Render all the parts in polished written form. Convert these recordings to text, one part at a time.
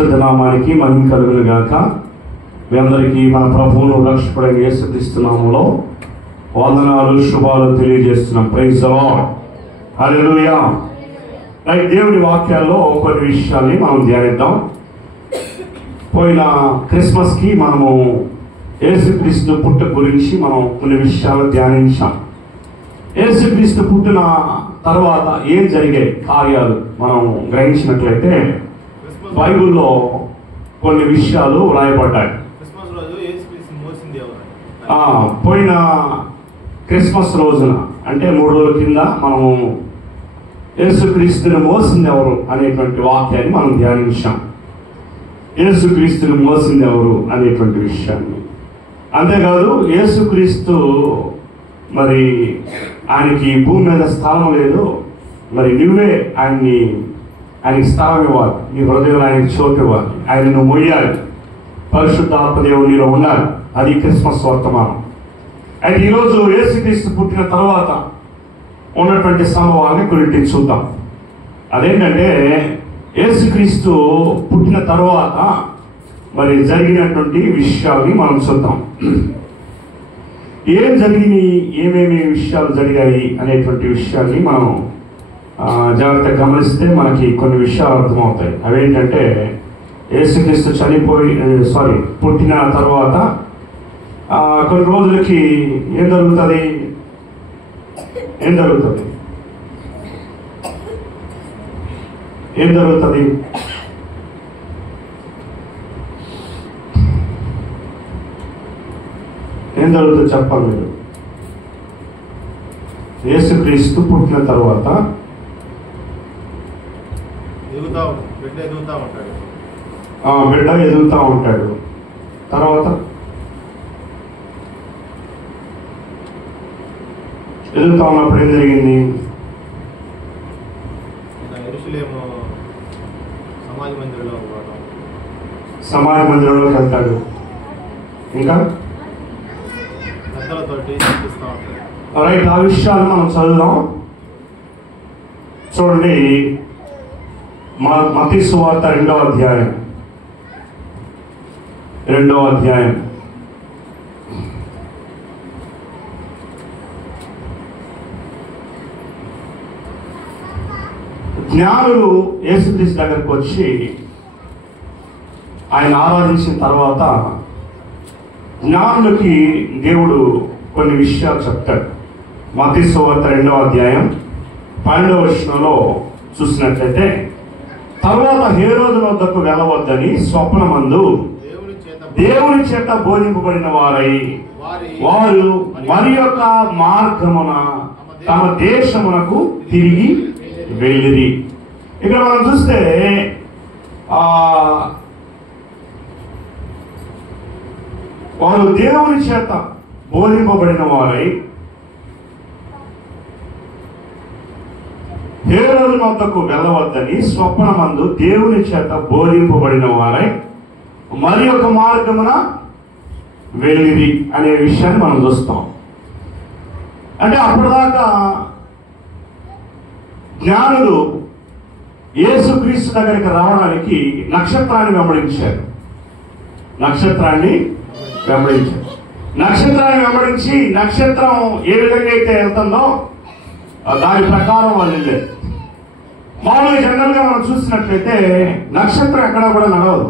పరిశుద్ధ నామానికి మహిమ కలుగును గాక. మీ అందరికీ మన ప్రభువును రక్షకుడైన యేసుక్రీస్తు నామములో వందనాలు, శుభాలు తెలియజేస్తున్నాం. ప్రైజ్ ది లార్డ్, హల్లెలూయా. దేవుని వాక్యాల్లో కొన్ని విషయాల్ని మనం ధ్యానిద్దాం. పోయిన క్రిస్మస్కి మనము యేసుక్రీస్తు పుట్ట గురించి మనం కొన్ని విషయాలు ధ్యానించాం. యేసుక్రీస్తు పుట్టిన తర్వాత ఏం జరిగాయి కార్యాలు మనం గ్రహించినట్లయితే బైబిల్లో కొన్ని విషయాలు వ్రాయబడ్డాయి. పోయిన క్రిస్మస్ రోజున అంటే 3 రోజుల కింద మనము యేసుక్రీస్తుని మోసింది ఎవరు అనేటువంటి వాక్యాన్ని మనం ధ్యానించాం. యేసుక్రీస్తుని మోసింది ఎవరు అనేటువంటి విషయాన్ని. అంతేకాదు యేసుక్రీస్తు మరి ఆయనకి భూమి మీద స్థలం లేదు, మరి నువ్వే ఆయనకి స్థలం ఇవ్వాలి, నీ హృదయంలో ఆయనకి చోటు ఇవ్వాలి, ఆయనను మొయ్యాలి, పరిశుద్ధాత్మదేవుడు నీలో ఉండాలి. అది క్రిస్మస్ వర్తమానం. అయితే ఈరోజు యేసుక్రీస్తు పుట్టిన తర్వాత ఉన్నటువంటి సంభవాన్ని గురించి చూద్దాం. అదేంటంటే యేసుక్రీస్తు పుట్టిన తర్వాత మరి జరిగినటువంటి విషయాల్ని మనం చూద్దాం. ఏం జరిగినాయి, ఏమేమి విషయాలు జరిగాయి అనేటువంటి విషయాల్ని మనం జాగ్రత్తగా గమనిస్తే మనకి కొన్ని విషయాలు అర్థమవుతాయి. అవేంటంటే యేసుక్రీస్తు పుట్టిన తర్వాత కొన్ని రోజులకి ఏం జరుగుతుంది ఏం జరుగుతుంది చెప్పాలి మీరు. యేసుక్రీస్తు పుట్టిన తర్వాత బిడ్డ ఎదుగుతూ ఉంటాడు. తర్వాత ఎదుగుతా ఉన్నప్పుడు ఏం జరిగింది? సమాజ మందిరంలోకి వెళ్తాడు. ఇంకా రైట్, ఆ విషయాలు మనం చదువుదాం. చూడండి, మత్తయి సువార్త 2వ అధ్యాయం. జ్ఞానులు యేసుక్రీస్తు దగ్గరకు వచ్చి ఆయన ఆరాధించిన తర్వాత జ్ఞానులకి దేవుడు కొన్ని విషయాలు చెప్తాడు. మత్తయి సువార్త 2వ అధ్యాయం 12వ వచనంలో చూసినట్లయితే, తర్వాత హేరోదు వద్దకు వెళ్ళవద్దని స్వప్నమందు దేవుని చేత బోధింపబడిన వారు మరి యొక్క మార్గమున తమ దేశమునకు తిరిగి వెళ్ళిరి. ఇక్కడ మనం చూస్తే వారు దేవుని చేత బోధింపబడిన వారై హేరోదు వద్దకు వెళ్ళవద్దని స్వప్నమందు దేవుని చేత బోధింపబడిన వారై మరి ఒక మార్గమున వెళ్ళిరి అనే విషయాన్ని మనం చూస్తాం. అంటే అప్పటిదాకా జ్ఞానులు యేసుక్రీస్తు దగ్గరికి రావడానికి నక్షత్రాన్ని వెంబడించారు. నక్షత్రాన్ని వెంబడించి నక్షత్రం ఏ విధంగా అయితే వెళ్తుందో దాని ప్రకారం వాళ్ళు వెళ్ళారు. మామూలుగా జనరల్గా మనం చూసినట్లయితే నక్షత్రం ఎక్కడా కూడా నడవదు.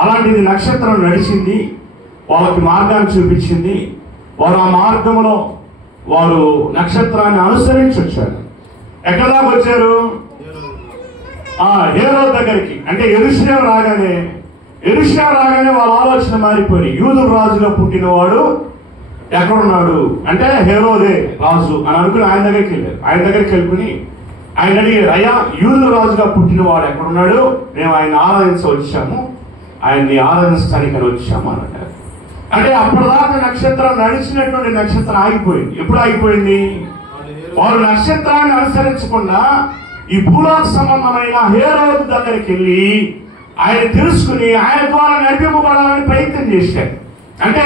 అలాంటిది నక్షత్రం నడిచింది, వాళ్ళకి మార్గాన్ని చూపించింది. వారు ఆ మార్గంలో వారు నక్షత్రాన్ని అనుసరించి వచ్చారు. ఎక్కడ దాకా వచ్చారు? హేరోదు దగ్గరికి. అంటే యెరూషలేము రాగానే వాళ్ళ ఆలోచన మారిపోయి, యూదుల రాజుగా పుట్టినవాడు ఎక్కడున్నాడు అంటే హేరోదే రాజు అని అనుకుని ఆయన దగ్గరికి వెళ్ళారు. ఆయన దగ్గరికి వెళ్ళుకుని ఆయన అడిగారు, అయ్యా యూదుల రాజుగా పుట్టినవాడు ఎక్కడున్నాడు? మేము ఆయన వచ్చాము, ఆయన్ని ఆరాధించడానికి వచ్చాము అని అంటారు. అంటే అప్పటిదాకా నక్షత్రం నడిచినటువంటి నక్షత్రం ఆగిపోయింది. ఎప్పుడు ఆగిపోయింది? వారు నక్షత్రాన్ని అనుసరించకుండా ఈ భూలోక సంబంధమైన హేరోదు దగ్గరికి వెళ్ళి ఆయన తెలుసుకుని ఆయన ద్వారా నడిపింపబడాలని ప్రయత్నం చేశారు. అంటే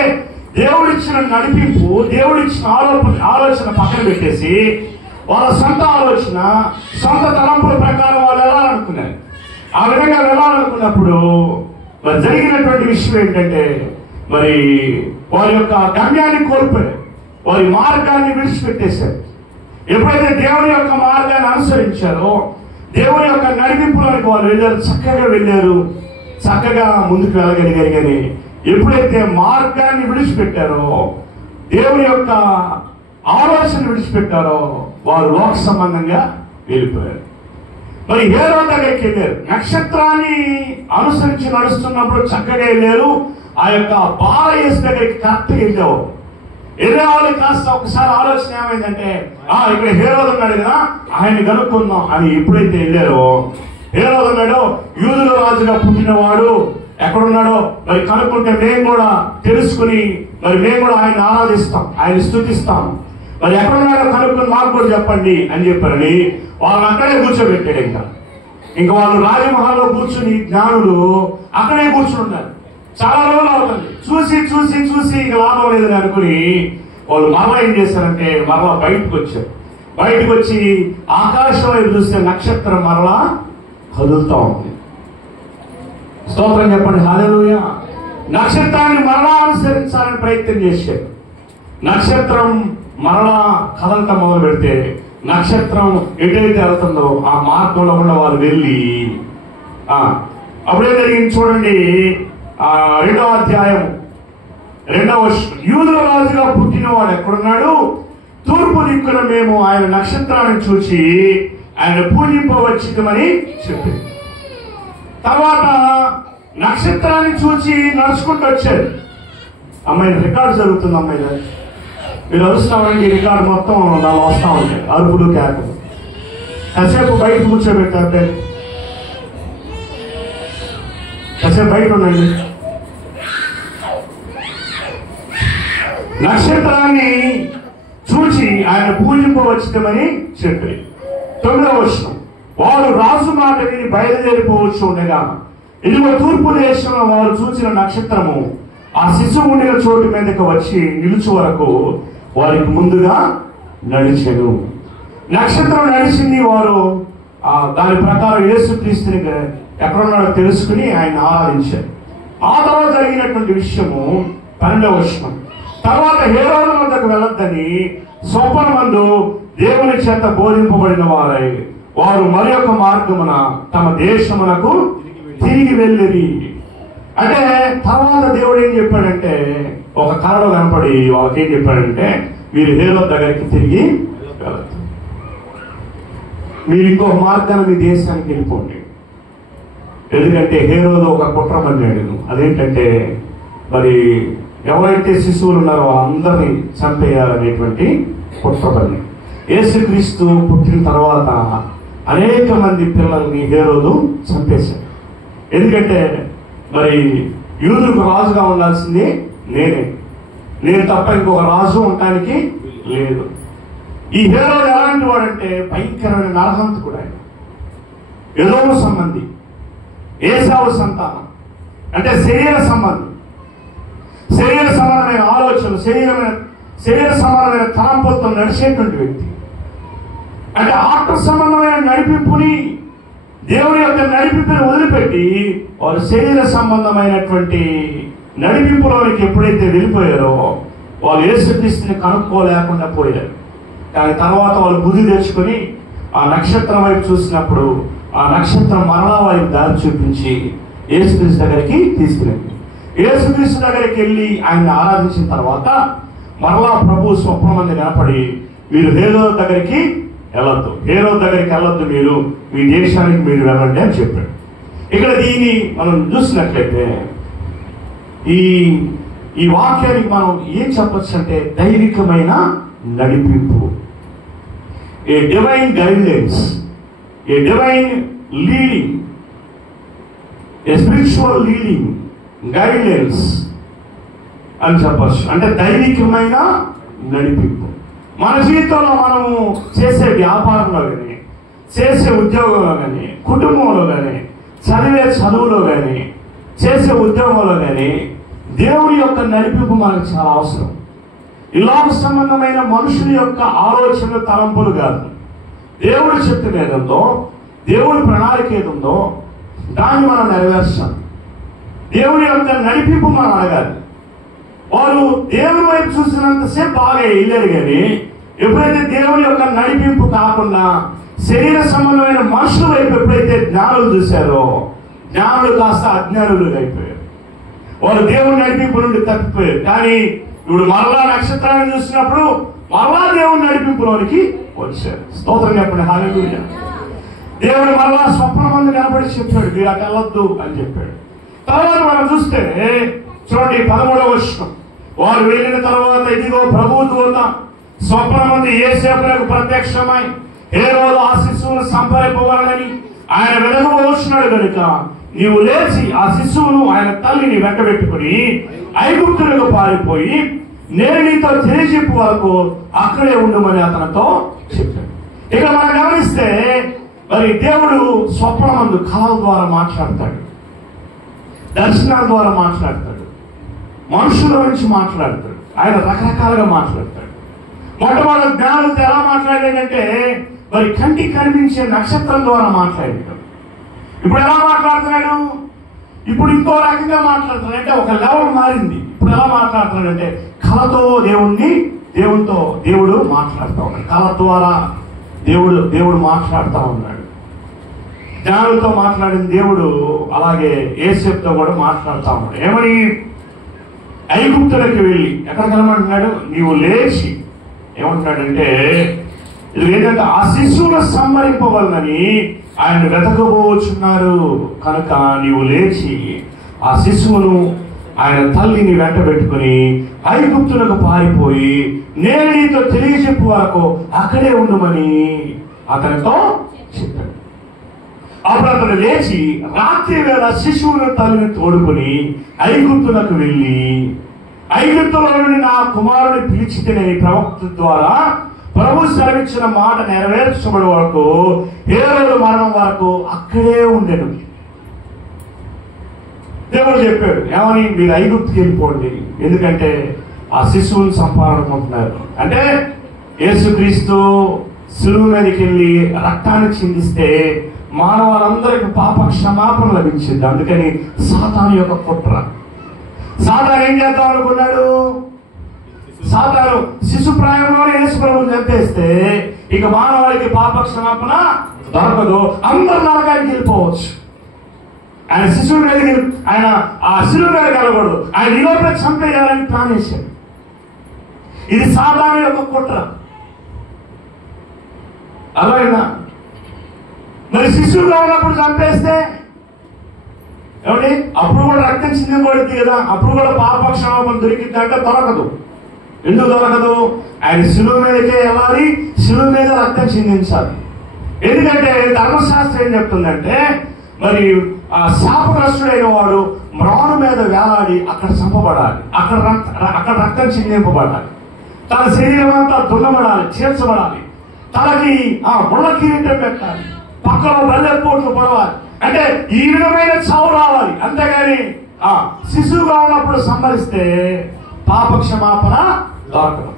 దేవుడిచ్చిన నడిపింపు, దేవుడిచ్చిన ఆలోచన పక్కన పెట్టేసి వాళ్ళ సొంత ఆలోచన, సొంత తలంపుల ప్రకారం వాళ్ళు ఎలా అనుకున్నారు. ఆ విధంగా వెళ్ళాలనుకున్నప్పుడు మరి జరిగినటువంటి విషయం ఏంటంటే, మరి వారి యొక్క గమ్యాన్ని కోల్పోయారు, వారి మార్గాన్ని విడిచిపెట్టేశారు. ఎప్పుడైతే దేవుని యొక్క మార్గాన్ని అనుసరించారో, దేవుని యొక్క నడిపింపులోనికి వారు వెళ్ళారు, చక్కగా వెళ్ళారు, చక్కగా ముందుకు వెళ్ళగలిగారు. కానీ ఎప్పుడైతే మార్గాన్ని విడిచిపెట్టారో, దేవుని యొక్క ఆలోచన విడిచిపెట్టారో, వారు లోక సంబంధంగా వెళ్ళిపోయారు. మరి హేరోదు దగ్గరికి వెళ్ళారు, నక్షత్రాన్ని అనుసరించి నడుస్తున్నప్పుడు చక్కగా వెళ్ళారు. ఆ యొక్క బాలయేసు దగ్గరికి కరెక్ట్గా వెళ్ళేవారు. వెళ్ళేవాళ్ళు కాస్త ఒకసారి ఆలోచన ఏమైందంటే, ఇక్కడ హేరోదు ఉన్నాడు కదా, ఆయన్ని కనుక్కుందాం అని ఎప్పుడైతే వెళ్ళారో, హేరోదు ఉన్నాడో, యూదుల రాజుగా పుట్టినవాడు ఎక్కడున్నాడో మరి కనుక్కుంటే మేము కూడా తెలుసుకుని మరి మేము కూడా ఆయన ఆరాధిస్తాం, ఆయన స్తుతిస్తాం, మరి ఎక్కడున్నాడో కనుక్కుని మాకు కూడా చెప్పండి అని చెప్పారని వాళ్ళని అక్కడే కూర్చోబెట్టాడు. ఇంకా వాళ్ళు రాజమహల్లో కూర్చుని జ్ఞానులు అక్కడే కూర్చుని ఉన్నారు. చాలా రోజులు అవుతుంది. చూసి చూసి చూసి ఇక లాభం లేదని అనుకుని వాళ్ళు మరలా ఏం చేశారంటే, మరలా బయటకు వచ్చారు. బయటకు వచ్చి ఆకాశం వైపు చూస్తే నక్షత్రం మరలా కదులుతా ఉంది. స్తోత్రం చెప్పండి, హల్లెలూయా. నక్షత్రాన్ని మరలా అనుసరించాలని ప్రయత్నం చేశారు. నక్షత్రం మరలా కదలటం మొదలు పెడితే, నక్షత్రం ఎటైతే వెళ్తుందో ఆ మార్గంలో ఉన్న వారు వెళ్ళి అప్పుడే జరిగింది చూడండి. 2వ అధ్యాయం 2వ యూదుల రాజుగా పుట్టినవాడు ఎక్కడున్నాడు? తూర్పు దిక్కున మేము ఆయన నక్షత్రాన్ని చూసి ఆయన పూజింపవచ్చితమని చెప్పింది. తర్వాత నక్షత్రాన్ని చూసి నడుచుకుంటూ వచ్చారు. అమ్మాయి రికార్డు జరుగుతుంది. అమ్మాయి మీరు అరుస్తామండి, రికార్డు మొత్తం దానిలో వస్తా ఉంటాయి, అరుపులు కేకలు. కాసేపు బయట కూర్చోబెట్టారు, కాసేపు బయట ఉండండి. నక్షత్రాన్ని చూచి ఆయన పూజింపవచ్చితమని చెప్పి 9వ వచనం, వారు రాజు మాట విని బయలుదేరిపోవచ్చు ఉండగా, ఇదిగో తూర్పు దేశంలో వారు చూసిన నక్షత్రము ఆ శిశువు ఉండిన చోటు మీదకి వచ్చి నిలుచు వరకు వారికి ముందుగా నడిచెను. నక్షత్రం నడిచింది. వారు దాని ప్రకారం యేసుక్రీస్తుని ఎక్కడున్నాడో తెలుసుకుని ఆయన ఆరాధించారు. ఆ తర్వాత జరిగినటువంటి విషయము 12వ వచనం, తర్వాత హేరోదు వద్దకు వెళ్ళొద్దని స్వప్నమందు దేవుని చేత బోధింపబడిన వారు మరి యొక్క మార్గమున తమ దేశమునకు తిరిగి వెళ్ళిరి. అంటే తర్వాత దేవుడు ఏం చెప్పాడంటే, ఒక కళలో కనపడి వాళ్ళకి ఏం చెప్పాడంటే, మీరు హేరోదు దగ్గరికి తిరిగి వెళ్ళొద్దు, మీరు ఇంకొక మార్గాన్ని మీ దేశానికి వెళ్ళిపోండి. ఎందుకంటే హేరోదు ఒక కుట్ర పన్నాడు. అదేంటంటే, మరి ఎవరైతే శిశువులు ఉన్నారో వాళ్ళందరినీ చంపేయాలనేటువంటి కుట్ర పని. యేసుక్రీస్తు పుట్టిన తర్వాత అనేక మంది పిల్లల్ని హేరోదు చంపేశాడు. ఎందుకంటే మరి యూదులకు రాజుగా ఉండాల్సింది నేను తప్ప ఇంకొక రాజు ఉండటానికి లేదు. ఈ హేరోదు ఎలాంటి వాడంటే భయంకరమైన నరహంతకుడు. ఆయన ఎదోము సంబంధి, ఏసావు సంతానం, అంటే శరీర సంబంధమైన ఆలోచన, శరీర సంబంధమైన తలంపులతో నడిచేటువంటి వ్యక్తి. అంటే ఆత్మ సంబంధమైన నడిపింపుని, దేవుని యొక్క నడిపింపుని వదిలిపెట్టి వారు శరీర సంబంధమైనటువంటి నడిపింపులోనికి ఎప్పుడైతే వెళ్ళిపోయారో వాళ్ళు యేసుక్రీస్తుని కనుక్కోలేకుండా పోయారు. కానీ తర్వాత వాళ్ళు బుద్ధి తెచ్చుకొని ఆ నక్షత్రం వైపు చూసినప్పుడు ఆ నక్షత్రం మరలా వారికి దారి చూపించి యేసుక్రీస్తు దగ్గరికి తీసుకెళ్ళింది. యేసుక్రీస్తు దగ్గరికి వెళ్ళి ఆయన్ని ఆరాధించిన తర్వాత మరలా ప్రభు స్వప్నమంది కనపడి, మీరు హేరోదు దగ్గరికి వెళ్ళొద్దు, మీరు మీ దేశానికి మీరు వెళ్ళండి అని చెప్పాడు. ఇక్కడ దీన్ని మనం చూసినట్లయితే ఈ వాక్యానికి మనం ఏం చెప్పచ్చు అంటే, దైవికమైన నడిపింపు, a divine guidelines, a divine leading, a spiritual leading guidelines అని చెప్పచ్చు. అంటే దైవికమైన నడిపింపు. మన జీవితంలో మనము చేసే వ్యాపారంలో కానీ, చేసే ఉద్యోగంలో కానీ, కుటుంబంలో కానీ, చదివే చదువులో కానీ, చేసే ఉద్యోగంలో కానీ దేవుడి యొక్క నడిపింపు మనకు చాలా అవసరం. ఈ లోక సంబంధమైన మనుషుల యొక్క ఆలోచనలు, తలంపులు కాదు. దేవుడు చెప్పిన ఏదుందో, దేవుడి ప్రణాళిక ఏదుందో, దాన్ని మనం నెరవేర్చాలి. దేవుని యొక్క నడిపింపు మనం అడగాలి. వారు దేవుని వైపు చూసినంతసేపు బాగా వెళ్ళారు, కానీ ఎప్పుడైతే దేవుని యొక్క నడిపింపు కాకుండా శరీర సంబంధమైన మనుషుల వైపు ఎప్పుడైతే జ్ఞానులు చూశారో, జ్ఞానులు కాస్త అజ్ఞానులు అయిపోయారు. వారు దేవుని నడిపింపు నుండి తప్పిపోయారు. కానీ ఇప్పుడు మరలా నక్షత్రాన్ని చూసినప్పుడు మరలా దేవుని నడిపింపులోనికి వచ్చారు. స్తోత్రం చెప్పండి, హల్లెలూయా. దేవుడు మరలా స్వప్నమందు కనబడి చెప్పాడు, మీరు అటు వెళ్ళొద్దు అని చెప్పాడు. తర్వాత మనం చూస్తే చూడండి 13వ వచనం, వారు వెళ్ళిన తర్వాత ఇదిగో ప్రభువు దూత స్వప్నమందు యోసేపునకు ప్రత్యక్షమై హేరోదు ఆ శిశువును సంహరింపవలనని ఆయన వెదకబోచున్నాడు కనుక నీవు లేచి ఆ శిశువును ఆయన తల్లిని వెంటబెట్టుకుని ఐగుప్తులకు పారిపోయి నేను నీతో తెలియజెప్పు వరకు అక్కడే ఉండమని అతనితో చెప్పాడు. ఇక మనం గమనిస్తే మరి దేవుడు స్వప్నమందు కళల ద్వారా మాట్లాడతాడు, దర్శనాల ద్వారా మాట్లాడతాడు, మనుషుల నుంచి మాట్లాడతాడు, ఆయన రకరకాలుగా మాట్లాడతాడు. మొట్టమొదటి జ్ఞానులతో ఎలా మాట్లాడాడంటే మరి కంటికి కనిపించే నక్షత్రం ద్వారా మాట్లాడాడు. ఇప్పుడు ఎలా మాట్లాడుతున్నాడు? ఇప్పుడు ఇంకో రకంగా మాట్లాడుతున్నాడు. అంటే ఒక లెవెల్ మారింది. ఇప్పుడు ఎలా మాట్లాడుతున్నాడంటే కళతో దేవుడు మాట్లాడుతూ ఉన్నాడు. కళ ద్వారా దేవుడు మాట్లాడుతూ ఉన్నాడు. జ్ఞానులతో మాట్లాడిన దేవుడు అలాగే యోసేపుతో కూడా మాట్లాడుతూ ఉన్నాడు. ఏమని? ఐగుప్తులకు వెళ్ళి ఎక్కడికి వెళ్ళమంటున్నాడు? నీవు లేచి ఏమంటున్నాడంటే ఇది ఏంటంటే ఆ శిశువును సంహరింపవలనని ఆయన వెతకబోచున్నారు కనుక నీవు లేచి ఆ శిశువును ఆయన తల్లిని వెంట పెట్టుకుని ఐగుప్తులకు పారిపోయి నేను నీతో తెలియజెప్పు వరకు అక్కడే ఉండమని అతనితో చెప్పాడు. అప్పుడు అతను లేచి రాత్రి వేళ శిశువును తల్లిని తోడుకొని ఐగుప్తులకు వెళ్ళి ఐగుప్తులో నుండి నా కుమారుని పిలిచితేనే ప్రవక్త ద్వారా ప్రభు సెలవిచ్చిన మాట నెరవేర్చబడి వరకు హేరోదు మరణం వరకు అక్కడే ఉండేను. దేవుడు చెప్పాడు ఏమని? మీరు ఐగుప్తుకి వెళ్ళిపోండి, ఎందుకంటే ఆ శిశువుని సంపాదనుకుంటున్నారు. అంటే యేసుక్రీస్తు శిలువ మీదకి వెళ్ళి రక్తాన్ని చిందిస్తే మానవులందరికీ పాప క్షమాపణ లభించింది. అందుకని సాతాను యొక్క కుట్ర. సాతాను ఏం చేద్దాం అనుకున్నాడు? సాతాను శిశుప్రాయంలోనే యేసు ప్రభువుని చంపేస్తే ఇక మానవాళికి పాప క్షమాపణ దొరకదు, అందరు నరకానికి వెళ్ళిపోవచ్చు. ఆయన శిశువు మీద ఆయన ఆ శిలువ మీద కలగడు, ఆయన ఈలోపే చంపేయాలని ప్లాన్ వేశాడు. ఇది సాతాను యొక్క కుట్ర. అర్థమైందా? మరి శిశువుగా ఉన్నప్పుడు చంపేస్తే ఏమండి? అప్పుడు కూడా రక్తం చిందింపబడుతుంది కదా, అప్పుడు కూడా పాప క్షమాపణ దొరికిందంటే దొరకదు. ఎందుకు దొరకదు? ఆయన శిలువ మీదకే వెళ్ళాలి, శిలువ మీద రక్తం చిందించాలి. ఎందుకంటే ధర్మశాస్త్రం ఏం చెప్తుందంటే మరి ఆ శాపగ్రస్తుడైన వాడు మ్రాను మీద వేలాడి అక్కడ చంపబడాలి, అక్కడ రక్తం చిందింపబడాలి, తన శరీరం అంతా దున్నబడాలి, చేర్చబడాలి, తనకి ఆ ముళ్ళ కిరీటం పెట్టాలి, పక్కన బల్లెపోట్లు పడవాలి. అంటే ఈ విధమైన చావు రావాలి. అంతేగాని ఆ శిశువుగా ఉన్నప్పుడు సంహరిస్తే పాప క్షమాపణ దొరకదు.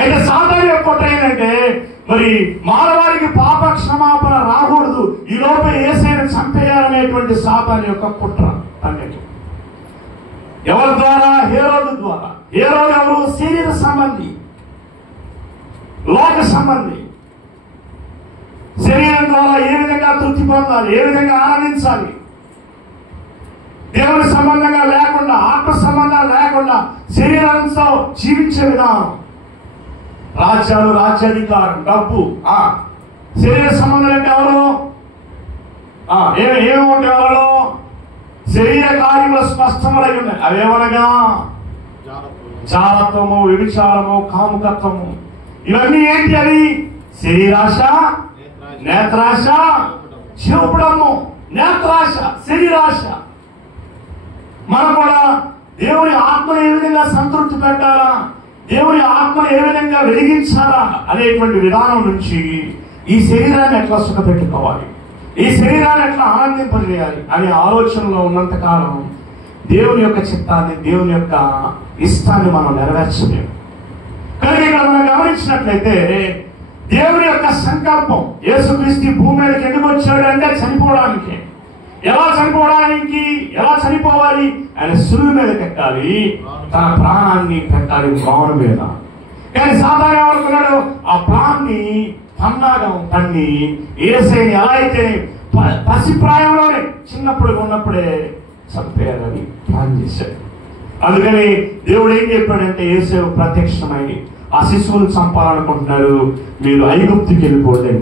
అయితే సాతాను యొక్క కుట్ర ఏంటంటే మరి మానవానికి పాప క్షమాపణ రాకూడదు, ఈ లోపే యేసుని చంపేయాలనేటువంటి సాతాను యొక్క కుట్ర. అంటే ఎవరి ద్వారా? హేరోదు ద్వారా. హేరోదు ఎవరు? శరీర సంబంధి, లోక సంబంధి. శరీరం ద్వారా ఏ విధంగా తృప్తి పొందాలి, ఏ విధంగా ఆనందించాలి, దేవుని సంబంధంగా లేకుండా, ఆత్మ సంబంధాలు లేకుండా శరీరంతో జీవించే విధానం, రాజ్యాలు, రాజ్యాధికారం, డబ్బు, శరీర సంబంధాలు అంటే ఎవరు? ఏమేమంటే ఎవరు? శరీర కార్యములు స్పష్టములై ఉన్నాయి. అవేమనగా జాలత్వము, వ్యభిచారము, కాముకత్వము. ఇవన్నీ ఏంటి? అవి శరీరాశ, నేత్రాశ, చూపడము, నేత్రాశ, శరీరాశ. మనం కూడా దేవుని ఆత్మను ఏ విధంగా సంతృప్తి పెట్టాలా, దేవుని ఆత్మను ఏ విధంగా వెలిగించాలా అనేటువంటి విధానం నుంచి ఈ శరీరాన్ని ఎట్లా సుఖపెట్టుకోవాలి, ఈ శరీరాన్ని ఎట్లా ఆనందింపజేయాలి అనే ఆలోచనలో ఉన్నంతకాలం దేవుని యొక్క చిత్తాన్ని, దేవుని యొక్క ఇష్టాన్ని మనం నెరవేర్చలేము. కనుక ఇక్కడ మనం గమనించినట్లయితే దేవుని యొక్క సంకల్పం, యేసుక్రీస్తు భూమి మీదకి ఎందుకు వచ్చాడు అంటే చనిపోవడానికి. ఎలా చనిపోవడానికి, ఎలా చనిపోవాలి? ఆయన సులువు మీద పెట్టాలి, తన ప్రాణాన్ని పెట్టాలి మాను మీద. కానీ సాతాను ఏమనుకున్నాడు? ఆ ప్రాణాన్ని పన్నాగం పన్ని యేసయ్యని ఎలా అయితే పసిప్రాయంలోనే చిన్నప్పుడు ఉన్నప్పుడే చంపేయాలని ప్లాన్ చేశాడు. అందుకని దేవుడు ఏం చెప్పాడంటే, యేసు ప్రత్యక్షమై ఆ శిశువును చంపాలనుకుంటున్నారు, మీరు ఐగుప్తుకి వెళ్ళిపోండి.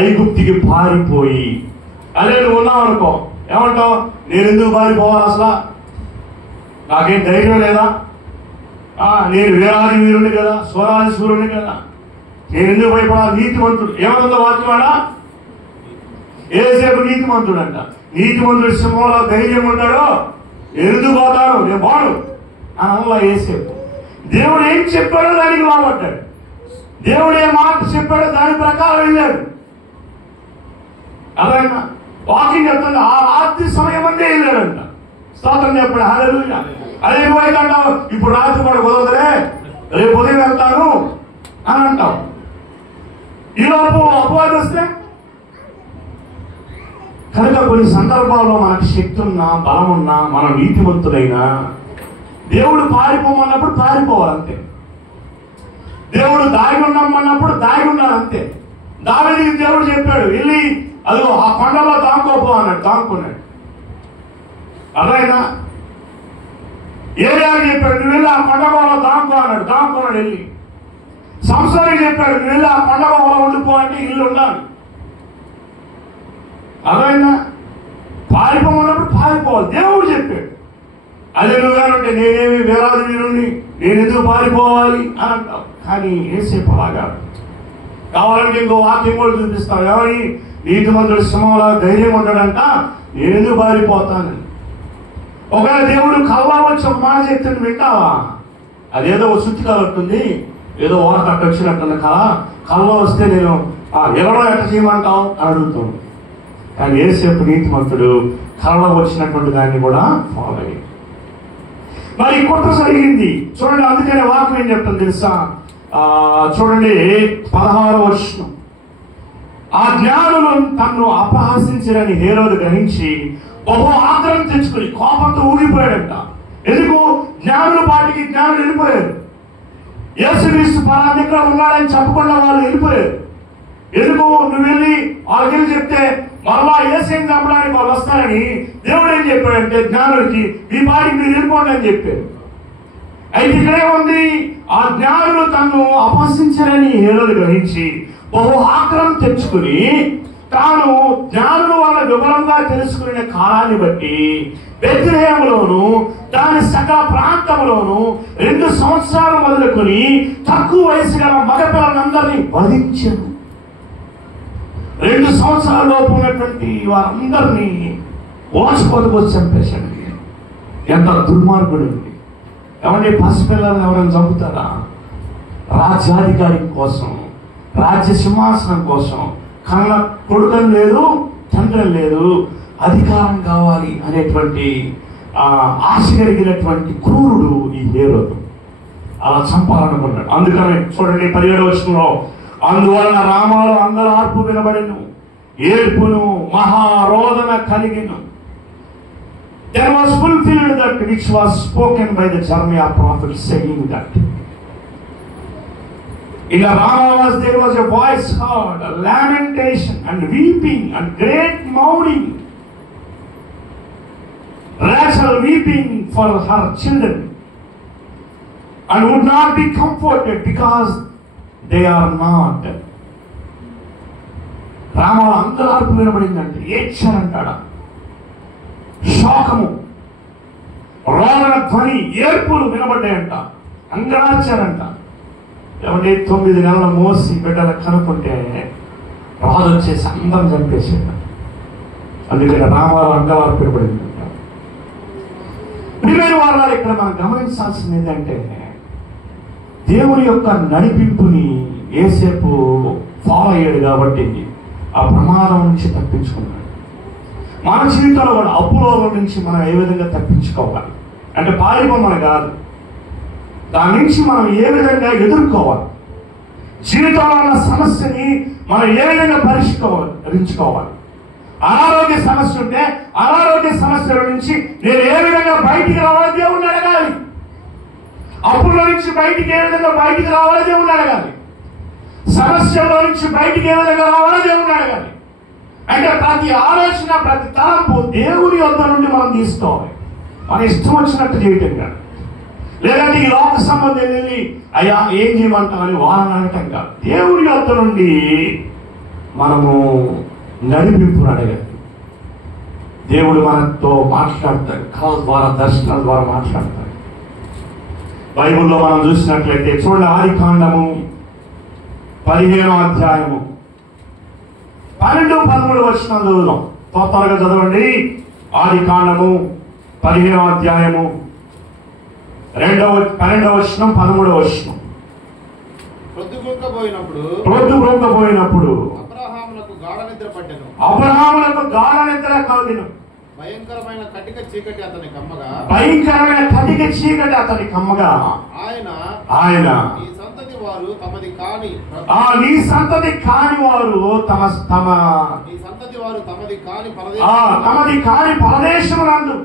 ఐగుప్తికి పారిపోయి, అదే నువ్వు ఉన్నావు అనుకో, ఏమంటావు? నేను ఎందుకు పారిపోవాలి? అసలు నాకేం ధైర్యం లేదా? నేను వీరాది వీరుని కదా, స్వరాది సూర్యుని కదా, నేను ఎందుకు భయపడాలి? నీతిమంతుడు ఏమన్నా వాక్యమాడా? ఏసేపు నీతిమంతుడు అంట. నీతిమంతుడు సింహంలో ధైర్యం ఉంటాడో, ఎందుకు పోతాడు? నేను బాడు అని అలా ఏసేపు. దేవుడు ఏం చెప్పాడో దానికి లోబడ్డాడు. దేవుడు ఏ మాట చెప్పాడో దాని ప్రకారం వెళ్ళాడు. అదైనా వాకింగ్ చెప్తుంది, ఆ రాత్రి సమయం అంతే వెళ్ళాడంట. స్తోత్రం చెప్పాడు. హల్లెలూయా. అదే నువ్వైతుంటావు, ఇప్పుడు రాత్రి కూడా కుదరదులే, రేపు ఉదయం వెళ్తాను అని అంటావు. ఈలోపు అపవాదం వస్తే కనుక కొన్ని సందర్భాల్లో మనకు శక్తి ఉన్నా, బలం ఉన్నా, మనం నీతివంతులైనా దేవుడు పారిపోమన్నప్పుడు పారిపోవాలంతే. దేవుడు దాగి ఉండమన్నప్పుడు దాగి ఉండాలంతే. దావీదుకి దేవుడు చెప్పాడు, వెళ్ళి అదిగో ఆ కొండలో దాంకోపో అన్నాడు, దాంకున్నాడు. అదైనా ఏరియాకి చెప్పాడు, నువ్వు వెళ్ళి ఆ కొండలో దాంకో అన్నాడు, దాంకున్నాడు. వెళ్ళి సంసారికి చెప్పాడు, నువ్వు వెళ్ళి ఆ కొండలో ఉండిపో అంటే ఇల్లు ఉండాలి. అదైనా పారిపోమన్నప్పుడు పారిపోవాలి, దేవుడు చెప్పాడు. అదే నువ్వేనంటే నేనేమి వీరాది వీరుణ్ణి, నేను ఎందుకు పారిపోవాలి అని అంటావు. కానీ ఏసేపు అలాగా. కావాలంటే ఇంకో వాక్యం కూడా చూపిస్తాం, ఎవరి నీతిమంతుడు సింహంలో ధైర్యం ఉంటాడంట, నేను ఎందుకు పారిపోతానని. ఒకవేళ దేవుడు కల్లా వచ్చి ఒక మాట చెప్తుంది, వింటావా? అదేదో శుద్ధి కలుగుతుంది, ఏదో వార్త అట్ట వచ్చినట్టుంది కదా, కల్లా వస్తే నేను ఎవరో ఎట్ట చేయమంటావు అని అడుగుతాను. కానీ యేసేపు నీతిమంతుడు కళ్ళ వచ్చినటువంటి దాన్ని కూడా ఫాలో అయ్యి మరి కొత్త జరిగింది చూడండి. అందుకనే వాక్యం ఏం చెప్తాను తెలుసా? చూడండి 16వ వచనం. ఆ జ్ఞానులు తన్ను అపహాసించరని హేరోదు గ్రహించి బహు ఆగ్రహం తెచ్చుకుని కోపంతో ఊగిపోయాడంట. ఎందుకు? జ్ఞానుల పాటికి జ్ఞానులు వెళ్ళిపోయారు. యేసుక్రీస్తు పలానా దగ్గర ఉన్నాడని చెప్పకుండా వాళ్ళు వెళ్ళిపోయారు. ఎందుకు? నువ్వు వెళ్ళి వాళ్ళకి చెప్తే మరలా యేసుని చంపడానికి వాళ్ళు వస్తారని దేవుడు ఏం చెప్పాడంటే, జ్ఞానులకి మీ పాటికి మీరు వెళ్ళిపోండి అని చెప్పారు. అయితే ఇక్కడే ఉంది, ఆ జ్ఞానులు తన్ను అపహసించరని హేరోదు గ్రహించి బహు ఆగ్రహం తెచ్చుకుని తాను జ్ఞానుల వల్ల వివరంగా తెలుసుకునే కాలాన్ని బట్టి బెత్లెహేములోను దాని సకల ప్రాంతంలోను 2 సంవత్సరాలు మొదలుకొని తక్కువ వయసు గల మగపిల్లలందరినీ వధించారు. 2 సంవత్సరాల లోపు ఉన్నటువంటి వారందరినీ ఓచుకొట్టుకొచ్చి చంపేశాడు. ఎంత దుర్మార్గుడు ఉంది! ఏమంటే పసిపిల్లలను ఎవరైనా చంపుతారా? రాజ్యాధికారి కోసం, రాజ్య సింహాసనం కోసం, కన్న కొడుకని లేదు, తండ్రి లేదు, అధికారం కావాలి అనేటువంటి ఆశ కలిగినటువంటి క్రూరుడు ఈ హేరోదు. అలా చంపాలనుకున్నాడు. అందుకని చూడండి 17వ వచనంలో, అందువలన రామాలో అంగలార్పు వినబడెను, ఏడ్పును మహారోదన కలిగెను. There was fulfilled that which was spoken by the Jeremiah prophet, saying that in the Rama there was a voice heard, a lamentation and weeping and great mourning. Rachel weeping for her children and would not be comforted because they are not. Rama అంగలార్పు వినబడిందంటే ఏడ్చారంటాడా, శోకము, రోదన ధ్వని, ఏర్పులు వినబడ్డాయంట, అంగలార్చారంట. ఏమంటే 9 నెలల మోసి బిడ్డల కనుక్కుంటే రాజు వచ్చేసి అందరం చంపేసాడు. అందుకని రామాలు అంగలార్పు వినబడిందంట. ప్రియమైన వారు ఇక్కడ మనం గమనించాల్సింది ఏంటంటే, దేవుని యొక్క నడిపింపుని యేసేపు ఫాలో అయ్యాడు కాబట్టి ఆ ప్రమాదం నుంచి తప్పించుకున్నాడు. మన జీవితంలో కూడా అప్పుల నుంచి మనం ఏ విధంగా తప్పించుకోవాలి అంటే, పారిపోమని కాదు, దాని నుంచి మనం ఏ విధంగా ఎదుర్కోవాలి, జీవితంలో ఉన్న సమస్యని మనం ఏ విధంగా పరిష్కరించుకోవాలి. అనారోగ్య సమస్య ఉంటే అనారోగ్య సమస్యల నుంచి నేను ఏ విధంగా బయటికి రావాలో దేవుణ్ణి అడగాలి. అప్పుల నుంచి బయటికి ఏ విధంగా బయటికి రావాలో దేవుణ్ణి అడగాలి. సమస్యలో నుంచి బయటికి ఏ విధంగా రావాలో దేవుణ్ణి అడగాలి. అంటే ప్రతి ఆలోచన, ప్రతి తలంపు దేవుని వద్ద నుండి మనం తీసుకోవాలి. మన ఇష్టం వచ్చినట్టు చేయటం కాదు. లేదంటే ఈ లోక సంబంధం వెళ్ళి అయ్యా ఏం చేయమంటామని వాళ్ళని అడగటం కాదు. దేవుని వద్ద నుండి మనము నడిపింపును అడగాలి. దేవుడు మనతో మాట్లాడతాడు, కళ ద్వారా, దర్శనాల ద్వారా మాట్లాడతాడు. బైబిల్లో మనం చూసినట్లయితే చూడండి, ఆదికాండము 15వ అధ్యాయము 12-13 వచనం చదువుదాం. త్వరగా చదవండి. ఆదికాండము 15వ అధ్యాయము 12వ వచనం 13వ వచనం. ప్రొద్దుగుంకపోయినప్పుడు అబ్రహామునకు గాఢ నిద్ర కలిగెను. భయంకరమైన కటిక చీకటి అతని కమ్మగా ఆయన నీ సంతతి వారు తమది కాని పరదేశమునందు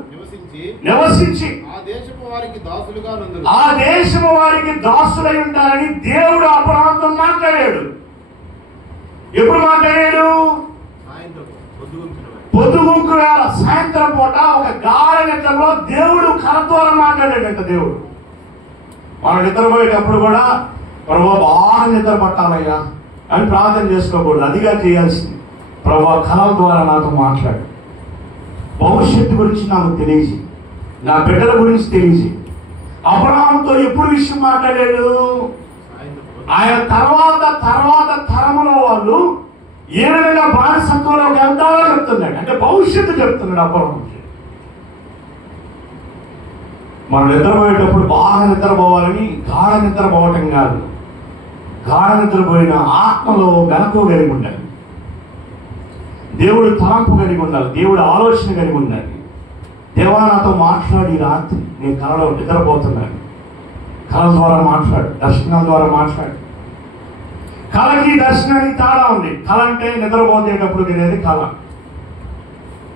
నివసించి ఆ దేశము వారికి దాసులై ఉంటారని దేవుడు అబ్రహాముతో మాట్లాడాడు. ఎప్పుడు మాట్లాడాడు? పొద్దుగుంకు వేళ, సాయంత్రం పూట ఒక గాఢ నిద్రలో దేవుడు కళ ద్వారా మాట్లాడాడంట. దేవుడు మనం నిద్రపోయేటప్పుడు కూడా ప్రభువా బాగా నిద్ర పట్టాలయ్యా అని ప్రార్థన చేసుకోకూడదు. అదిగా చేయాల్సింది. ప్రభువా కళల ద్వారా నాతో మాట్లాడు, భవిష్యత్తు గురించి నాకు తెలియజేయి, నా బిడ్డల గురించి తెలియజేయి. అబ్రహాముతో ఎప్పుడు విషయం మాట్లాడాడు? ఆయన తర్వాత తరములో వాళ్ళు ఏ విధంగా బానిసత్వంలోకి వెళ్తారో చెప్తున్నాడు. అంటే భవిష్యత్తు చెప్తున్నాడు అబ్రహాము. మనం నిద్రపోయేటప్పుడు బాగా నిద్రపోవాలని గాఢ నిద్రపోవటం కాదు. గాఢ నిద్రపోయిన ఆత్మలో వెనకో కలిగి ఉండాలి. దేవుడు తలంపు కలిగి ఉండాలి. దేవుడు ఆలోచన కలిగి ఉండాలి. దేవా నాతో మాట్లాడి రాత్రి నేను కళలో నిద్రపోతున్నాను. కళ ద్వారా మాట్లాడు, దర్శనాల ద్వారా మాట్లాడు. కళకి దర్శనానికి తేడా ఉంది. కళ అంటే నిద్రపోతేటప్పుడు తినేది కళ.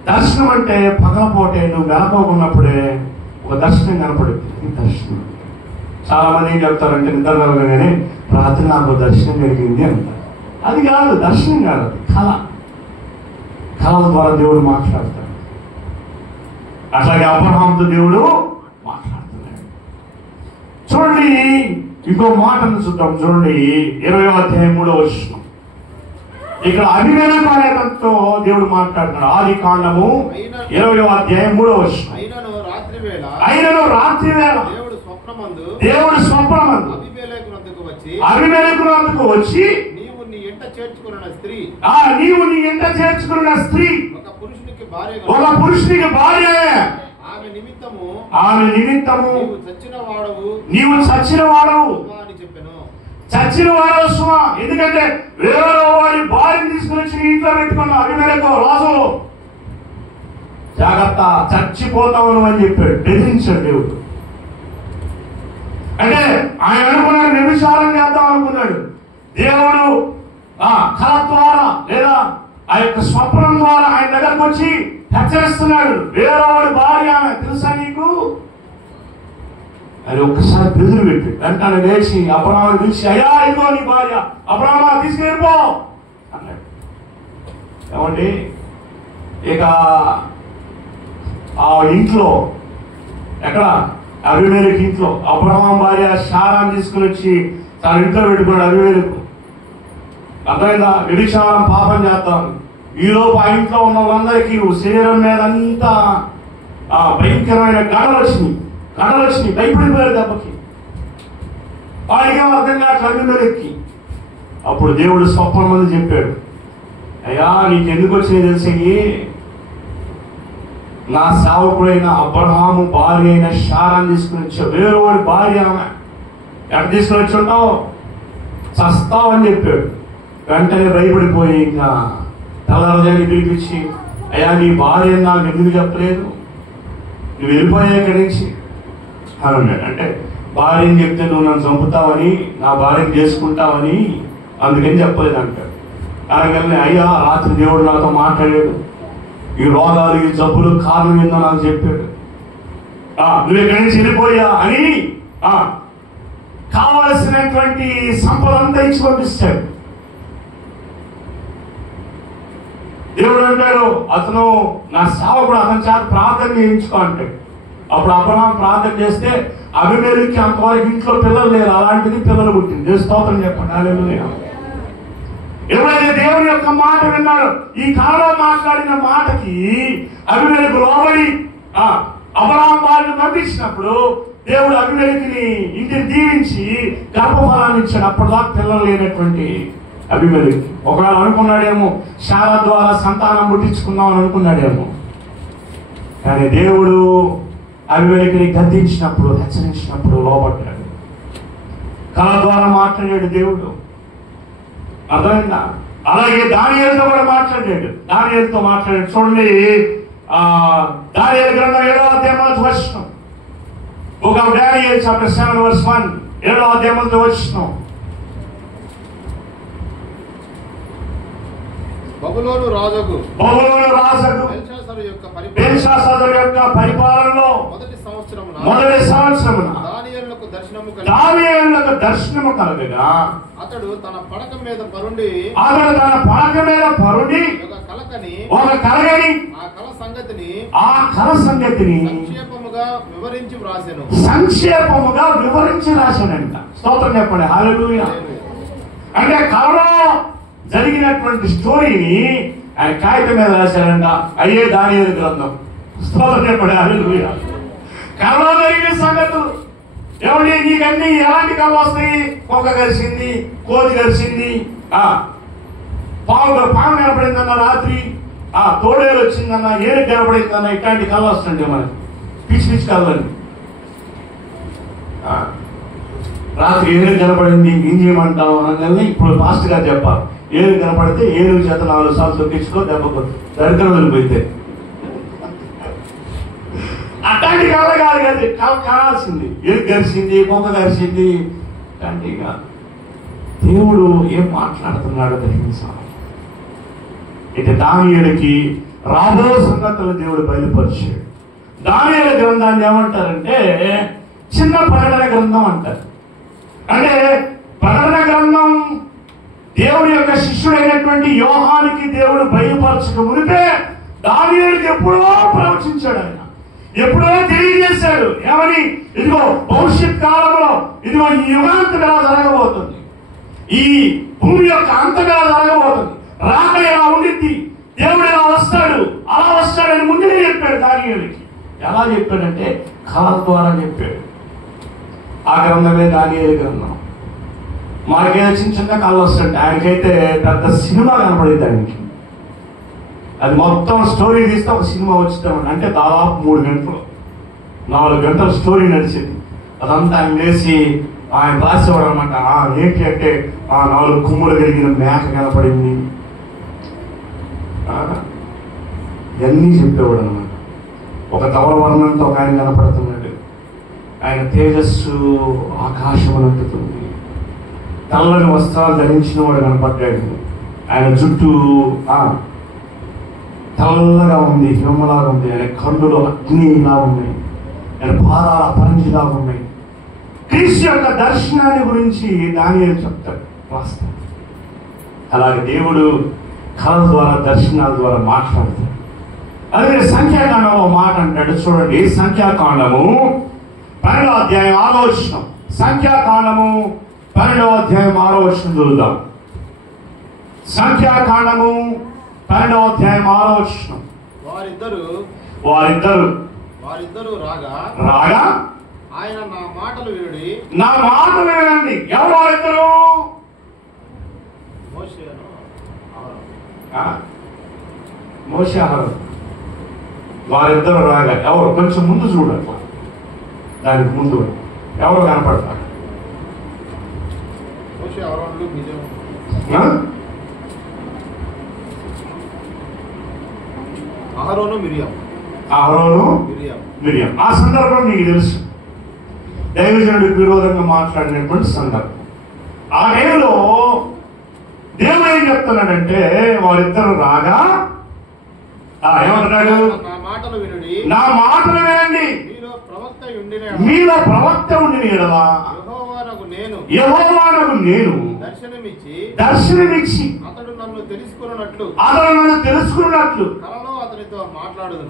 దర్శనం అంటే పగలపోతే నువ్వు వెనకోకున్నప్పుడే ఒక దర్శనం కనపడుతుంది. దర్శనం చాలా మంది ఏం చెప్తారంటే నిద్ర కలగగానే రాత్రి నాకు దర్శనం కలిగింది అంటారు. అది కాదు, దర్శనం కాదు, అది కళ. కళల ద్వారా దేవుడు మాట్లాడతాడు. అట్లాగే అబ్రహాముతో దేవుడు మాట్లాడుతున్నాడు. చూడండి, ఇంకో మాటను చూద్దాం. చూడండి 20వ అధ్యాయం 3వ వచనం. ఇక్కడ అభిమేలెకు అనే అతనితో దేవుడు మాట్లాడుతున్నాడు. ఆదికాండము 20వ అధ్యాయం 3వ వచనం. అయినను రాత్రి వేళ దేవుడు స్వప్నమందు అభిమేలెకు వచ్చి నీవు నీ ఇంట చేర్చుకున్న స్త్రీ ఒక పురుషునికి భార్య, ఆమె నిమిత్తము నీవు చచ్చిన వాడవు సుమా. ఎందుకంటే వేరే వాడి భార్యను తీసుకుని వచ్చి ఇంట్లో పెట్టుకున్న అభిమేలెకు రాజు జాగ్రత్త, చచ్చిపోతావు అని చెప్పాడు. బెదిరించాడు దేవుడు. అంటే ఆయన అనుకున్నాడు నిర్విచారం చేద్దాం అనుకున్నాడు. దేవుడు కళ ద్వారా లేదా ఆ యొక్క స్వప్నం ద్వారా ఆయన దగ్గరకు వచ్చి హెచ్చరిస్తున్నాడు. వేరేవాడి భార్య తెలుసా నీకు అని ఒక్కసారి బెదిరి పెట్టి వెంటనే లేచి అబ్రహామును పిలిచి, అయ్యా ఇదిగో నీ భార్య, అబ్రహామా తీసుకెళ్ళిపో అన్నాడు. ఏమండి, ఇక ఆ ఇంట్లో ఎక్కడ అభిమేలెకు ఇంట్లో అబ్రహాము భార్య శారాన్ని తీసుకుని వచ్చి తన ఇంట్లో పెట్టుకున్నాడు. అభిమేలెకు అర్థమైందా? వ్యభిచారం పాపం చేద్దాం. ఈలోపు ఆ ఇంట్లో ఉన్న వాళ్ళందరికీ శరీరం మీద అంతా భయంకరమైన గడలు వచ్చినాయి. భయపడిపోయారు దెబ్బకి. వాడికేం అర్థం కాదు అభిమేలెక్కి. అప్పుడు దేవుడు స్వప్నం మంది చెప్పాడు, అయ్యా నీకు ఎందుకు వచ్చినాయి తెలిసి, నా సేవకుడైన అబ్రహాము భార్య అయిన శారాన్ని తీసుకుని వచ్చావు. వేరేవాడి భార్య ఆమె ఎక్కడ తీసుకుని వచ్చి ఉంటావు, చస్తావు అని చెప్పాడు. వెంటనే భయపడిపోయి ఇంకా తెల్లవారుజామున పిలిపించి, అయ్యా నీ భార్య నాకు ఎందుకు చెప్పలేదు, నువ్వు వెళ్ళిపోయా ఇక్కడి నుంచి అని అన్నాడు. అంటే భార్యని చెప్తే నువ్వు నన్ను చంపుతావని, నా భార్యను చేసుకుంటావని అందుకని చెప్పలేదు అంటాడు. అనగానే అయ్యా రాత్రి దేవుడు నాతో మాట్లాడాడు, ఈ రోగాలు ఈ జబ్బులు కారణం ఏందో నాకు చెప్పాడు. నువ్వు ఎక్కడి నుంచి వెళ్ళిపోయా అని కావలసినటువంటి సంపద అంతా ఇచ్చి పంపిస్తాడు. దేవుడు అంటాడు, అతను నా సేవకుడు, అతని చేత ప్రార్థన చేయించుకో అంటాడు. అప్పుడు అబ్రహాం ప్రార్థన చేస్తే అబీమెలెకుకి అంతవరకు ఇంట్లో పిల్లలు లేరు, అలాంటిది పిల్లలు పుట్టింది. దేవుని స్తోత్రం చెప్పండి. హల్లెలూయా. ఎవరైతే దేవుని యొక్క మాట విన్నాడు, ఈ కాలంలో మాట్లాడిన మాటకి అబీమెలెకు లోబడి అబ్రహాం వారిని పంపించినప్పుడు దేవుడు అబీమెలెకుని ఇంటిని దీవించి గర్భఫలాన్ని ఇచ్చాడు. అప్పటిదాకా పిల్లలు లేనటువంటి అబీమెలెకు ఒకవేళ అనుకున్నాడేమో శారా ద్వారా సంతానం పుట్టించుకుందాం అని అనుకున్నాడేమో. కానీ దేవుడు అబీమెలెకుని గద్దించినప్పుడు, హెచ్చరించినప్పుడు లోబడ్డాడు. కళ ద్వారా మాట్లాడాడు దేవుడు. అర్థమైందా? అలాగే దానియేలుతో కూడా మాట్లాడాడు. దానియేలుతో మాట్లాడాడు. చూడండి, దానియేలు గ్రంథం 7వ అధ్యాయం 1వ వచనం. Book of Daniel chapter 7 verse 1. 7వ అధ్యాయం 1వ వచనం. బబులోను రాజుకు బెల్షాస్సరు యొక్క పరిపాలనలో మొదటి సంవత్సరమున దానియేలుకు దర్శనము కలగగా అతడు తన పడక మీద పరుండి ఒక కలగని ఆ కల సంగతిని సంక్షేపముగా వివరించి రాశాడంట. స్తోత్రం చెప్పండి. హల్లెలూయా. అంటే కలలో జరిగినటువంటి స్టోరీని ఆయన కాగితం మీద రాశాడంట. అయ్యే దానియేలు గ్రంథం. స్తోత్రం చెప్పండి. హల్లెలూయా. కలలో జరిగిన సంగతులు. ఏమండి, నీకన్నీ ఎలాంటి కళ వస్తాయి? కుక్క గరిచింది, కోతి గరిచింది, పాము కనపడిందన్న రాత్రి, తోడేలు వచ్చిందన్న, ఏనుగు కనపడిందన్న, ఇట్లాంటి కళ వస్తుండే మనకి. పిచ్చి పిచ్చి కళ్ళని. రాత్రి ఏనుగు కనపడింది, ఏం చేయమంటావు అనగానే ఇప్పుడు ఫాస్ట్ గా చెప్పాలి. ఏనుగు కనపడితే ఏనుగు చేత 4 సార్లు తొక్కించుకో, దెబ్బకు దరిద్రం వెళ్ళిపోతే. అట్లాంటి కళ కాదు కదా, కావాల్సింది. ఏనుగు గరిచింది, కుక్క గరిచింది అంటే ఇక దేవుడు ఏం మాట్లాడుతున్నాడో గ్రహించాలి. అయితే దానియేలుకి రాబో సంగతులు దేవుడు బయలుపరిచాడు. దానియేలు గ్రంథాన్ని ఏమంటారంటే చిన్న ప్రకటన గ్రంథం అంటారు. అంటే ప్రకటన గ్రంథం దేవుడి యొక్క శిష్యుడైనటువంటి యోహానికి దేవుడు బయలుపరచక మునిపే దానియేలుకి ఎప్పుడో ప్రవచించాడు. ఆయన ఎప్పుడో తెలియజేశాడు. ఏమని? ఇదిగో భవిష్యత్ కాలంలో, ఇదిగో ఈ యుగాంతం ఎలా జరగబోతుంది, ఈ భూమి యొక్క అంతం ఎలా జరగబోతుంది, రాక ఎలా ఉండిద్ది, దేవుడు ఎలా వస్తాడు, అలా వస్తాడని ముందే చెప్పాడు దానియేలుకి. ఎలా చెప్పాడంటే కళల ద్వారా చెప్పాడు. ఆ గ్రంథమే దానియేలు గ్రంథం. మనకేదో చిన్న చిన్న కళలు వస్తాడు, ఆయనకైతే పెద్ద సినిమా కనపడింది. ఆయనకి అది మొత్తం స్టోరీ తీస్తే ఒక సినిమా వచ్చిద్దామని. అంటే దాదాపు 3 గంటలు 4 గంటల స్టోరీ నడిచింది. అదంతా ఆయన వేసి ఆయన రాసేవాడు అనమాట. ఏంటి అంటే 4 కొమ్ములు కలిగిన మేక కనపడింది, ఇవన్నీ చెప్పేవాడు అనమాట. ఒక ధవల వర్ణంతో ఒక ఆయన కనపడుతున్నాడు. ఆయన తేజస్సు ఆకాశమునందుతుంది. తెల్లని వస్త్రాలు ధరించిన వాడు కనపడ్డాడు. ఆయన జుట్టు తెల్లగా ఉంది, హిమలాగా ఉంది. ఆయన కన్నులు అగ్నిలా ఉన్నాయి. ఆయన పాదాల అపరంజిలాగా ఉన్నాయి. క్రీస్తు యొక్క దర్శనాన్ని గురించి దానియేలు చెప్తాడు, రాస్తాడు. అలాగే దేవుడు కళల ద్వారా, దర్శనాల ద్వారా మాట్లాడతాడు. అదే సంఖ్యాకాండంలో మాట అంటాడు. చూడండి, సంఖ్యాకాండము 12వ అధ్యాయం 6వ వచనం. సంఖ్యాకాండము 12వ అధ్యాయం 6వ వచనం చూద్దాం. సంఖ్యాకాండము 12వ అధ్యాయం 6వ వచనం. వారిద్దరు రాగా ఆయన నా మాటలు వినండి. ఎవరు వారిద్దరు? మోషే అహరోను. వారిద్దరు రాగా ఎవరు? కొంచెం ముందు చూడాలి. దానికి ముందు ఎవరు కనపడతారు? అహరోను మిరియం. ఆ సందర్భం మీకు తెలుసు. దైవజనుడికి విరోధంగా మాట్లాడినటువంటి సందర్భం. ఆ టైంలో దేవుడు ఏం చెప్తున్నాడంటే వారిద్దరు రాగా ఏమంటున్నాడు? నా మాటలు వినుడి, నా మాటలు వినండి, మీలో ప్రవక్త ఉండిన మీలో ప్రవక్త ఉండిన యెడల యెహోవానగు నేను దర్శనమిచ్చి అతడు నన్ను తెలుసుకున్నట్లు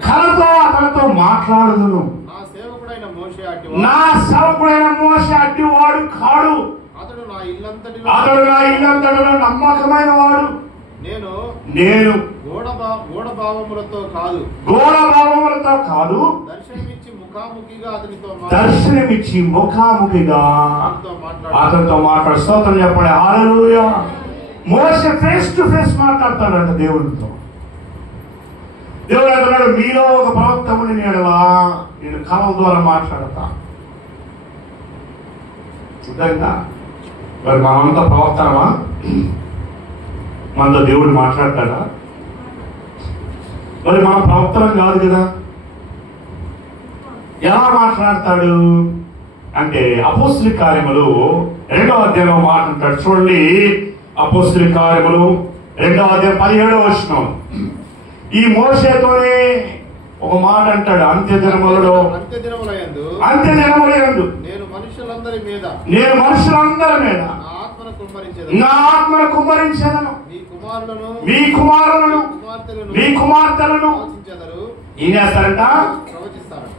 కలలో అతనితో మాట్లాడుదును. నా సేవకుడైన మోషే అట్టివాడు కాడు. అతడు నా ఇల్లంతటిలో నమ్మకమైన వాడు. నేను గూఢభావములతో కాదు దర్శనమిచ్చి ముఖాముఖిగా అతనితో మాట్లాడు. స్తోత్రం చెప్పండి. హల్లెలూయా. మోషే ఫేస్ టు ఫేస్ మాట్లాడతాడంట దేవుడితో. దేవుడు అంటున్నాడు, మీలో ఒక ప్రవక్త ఉండి నేను కళల ద్వారా మాట్లాడతా. చూద్దా మరి మనమంతా ప్రవక్తనమా? మనతో దేవుడు మాట్లాడతాడా? మరి మన ప్రవక్తలం కాదు కదా. ఎలా మాట్లాడతాడు అంటే అపోస్తలిక కార్యములు 2వ అధ్యాయంలో మాట్లాడతాడు. చూడండి, అపోస్తలిక కార్యములు 2వ అధ్యాయం 17వ వచనం. ఈ మోషేతోనే ఒక మాట అంటాడు, అంత్యదినములలో నేను మనుషులందరి మీద నా ఆత్మను కుమ్మరించెదను. మీ కుమారులను ఏం చేస్తారంట?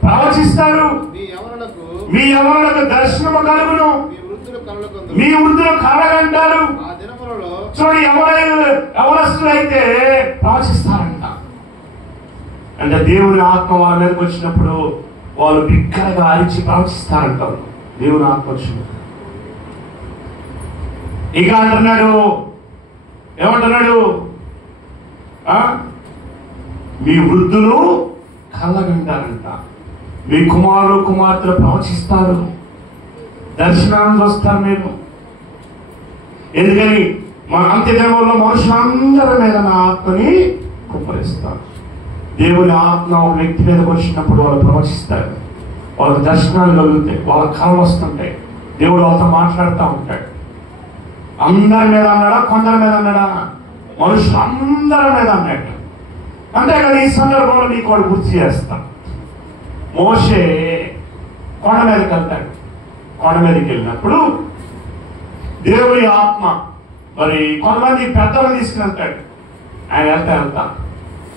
ప్రవచిస్తారు. మీ యవనులకు దర్శనము కలుగును, మీ వృద్ధులు కలగంటారు. చూడండి, యవనస్తులైతే ప్రవచిస్తారంట. అంటే దేవుని ఆత్మ వాళ్ళ మీదకి వచ్చినప్పుడు వాళ్ళు బిగ్గరగా అరిచి ప్రవచిస్తారంటారు. దేవుని ఆత్మ వచ్చినప్పుడు ఇక అంటున్నాడు, ఏమంటున్నాడు? మీ వృద్ధులు కళ్ళగంటారంట, మీ కుమారులు కుమార్తెలు ప్రవచిస్తారు, దర్శనాన్ని చూస్తారు. మీరు ఎందుకని మన అంత్యదేవంలో మనుషులందరి మీద నా ఆత్మని కుమ్మరిస్తారు. దేవుని ఆత్మ ఒక వ్యక్తి మీదకి వచ్చినప్పుడు వాళ్ళు ప్రవచిస్తారు, వాళ్ళకి దర్శనాలు కలుగుతాయి, వాళ్ళకి కళలు వస్తుంటాయి, దేవుడు వాళ్ళతో మాట్లాడుతూ ఉంటాడు. అందరి మీద అన్నాడా? కొందరి మీద అన్నాడా? మనుషులందరి మీద అన్నాడు. అంతేకాదు, ఈ సందర్భంలో నీకు వాడు గుర్తు చేస్తాం. మోషే కొండ మీదకి వెళ్తాడు. కొండ మీదకి వెళ్ళినప్పుడు దేవుని ఆత్మ మరి కొంతమంది పెద్దలు తీసుకుని వెళ్తాడు. ఆయన వెళ్తా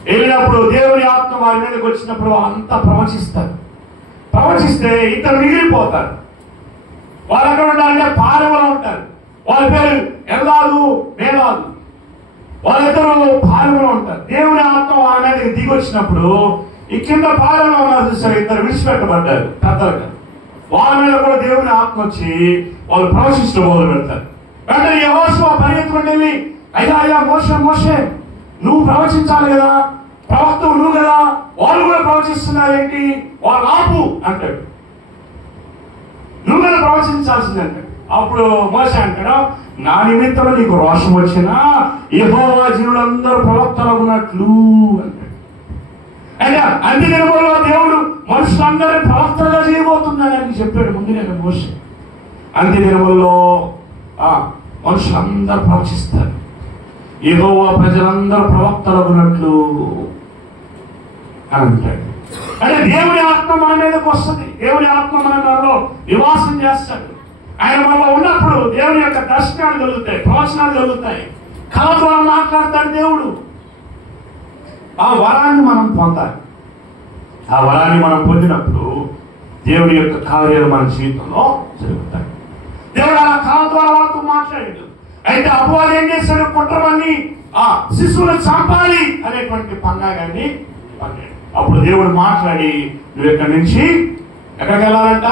వెళ్ళినప్పుడు దేవుని ఆత్మ వారి మీదకి వచ్చినప్పుడు అంతా ప్రవచిస్తారు. ప్రవచిస్తే ఇద్దరు మిగిలిపోతారు. వాళ్ళు ఎక్కడ ఉంటారంటే పాలెంలో ఉంటారు. వాళ్ళ పేరు ఎల్లాదు మేలాదు. వాళ్ళిద్దరు పాలెంలో ఉంటారు. దేవుని ఆత్మ వాళ్ళ మీదకి దిగి వచ్చినప్పుడు ఈ కింద పాలెంలో ఉన్నారు చూసారు, ఇద్దరు విడిచిపెట్టబడ్డారు పెద్దలుగా. వాళ్ళ మీద కూడా దేవుని ఆత్మ వచ్చి వాళ్ళు ప్రవచించడం మొదలు పెడతారు. వెంటనే యెహోషువ పరిగెత్తుకుంటూ వెళ్ళి, అయ్యా మోషే నువ్వు ప్రవచించాలి కదా, ప్రవక్తవు నువ్వు కదా, వాళ్ళు కూడా ప్రవచిస్తున్నారేంటి, వాళ్ళు ఆపు అంటాడు. నువ్వు కదా ప్రవచించాల్సిందంటాడు. అప్పుడు మోషే అంటాడు, నా నిమిత్తం నీకు రోషం వచ్చినా యెహోవా జీవులందరూ ప్రవక్తలు ఉన్నట్లు అంటాడు. అంటే అన్ని దినములలో దేవుడు మనుషులందరినీ ప్రవక్తలుగా చేయబోతున్నాడని చెప్పాడు ముందుగానే మోషే. అంత్య దినములలో మనుషులందరూ ప్రవచిస్తారు, యెహోవా ప్రజలందరూ ప్రవక్తలగునట్లు అని అంటాడు. అంటే దేవుని ఆత్మ మన మీదకి వస్తుంది. దేవుని ఆత్మ మనలో నివాసం చేస్తాడు. ఆయన మనలో ఉన్నప్పుడు దేవుని యొక్క దర్శనాలు కలుగుతాయి, ప్రవచనాలు కలుగుతాయి, కళ ద్వారా మాట్లాడతాడు దేవుడు. ఆ వరాన్ని మనం పొందాలి. ఆ వరాన్ని మనం పొందినప్పుడు దేవుని యొక్క కార్యాలు మన జీవితంలో జరుగుతాయి. దేవుడు అలా కళ ద్వారా వాళ్ళతో మాట్లాడాడు. అయితే అపవాది ఏం చేశాడు? కుట్రమని శిశువులు చంపాలి అనేటువంటి పంగాగాన్ని పండాడు. అప్పుడు దేవుడు మాట్లాడి, నువ్వు ఎక్కడి నుంచి ఎక్కడికి వెళ్ళాలంట?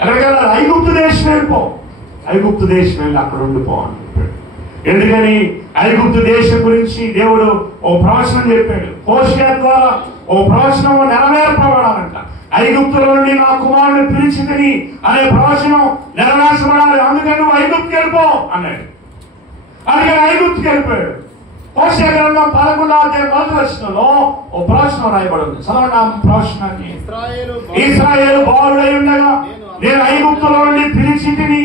ఎక్కడికి వెళ్ళాలి? ఐగుప్తు దేశం వెళ్ళిపో. ఐగుప్తు దేశం వెళ్ళి అక్కడ ఉండిపో అని చెప్పాడు. ఎందుకని? ఐగుప్తు దేశం గురించి దేవుడు ఓ ప్రవచనం చెప్పాడు. హోషేయ ద్వారా ఓ ప్రవచనం నెరవేర్పబడాలంట. ఐగుప్తుల నుండి నా కుమారుని పిలిచిందని అనే ప్రవచనం నెరవేర్చబడాలి. అందుకని నువ్వు ఐగుప్తుకి వెళ్ళిపో అన్నాడు. అందుకని ఐగుప్తుకి వెళ్ళిపోయాడు. హోషేయ గ్రంథం 11వ అధ్యాయం 1వ వచనంలో ఓ ప్రవచనం రాయబడి ఉంది. చదవండి ఆ ప్రవచనాన్ని. ఇశ్రాయేలు బాలుడై ఉండగా నేను ఐగుప్తుల నుండి పిలిచింటిని,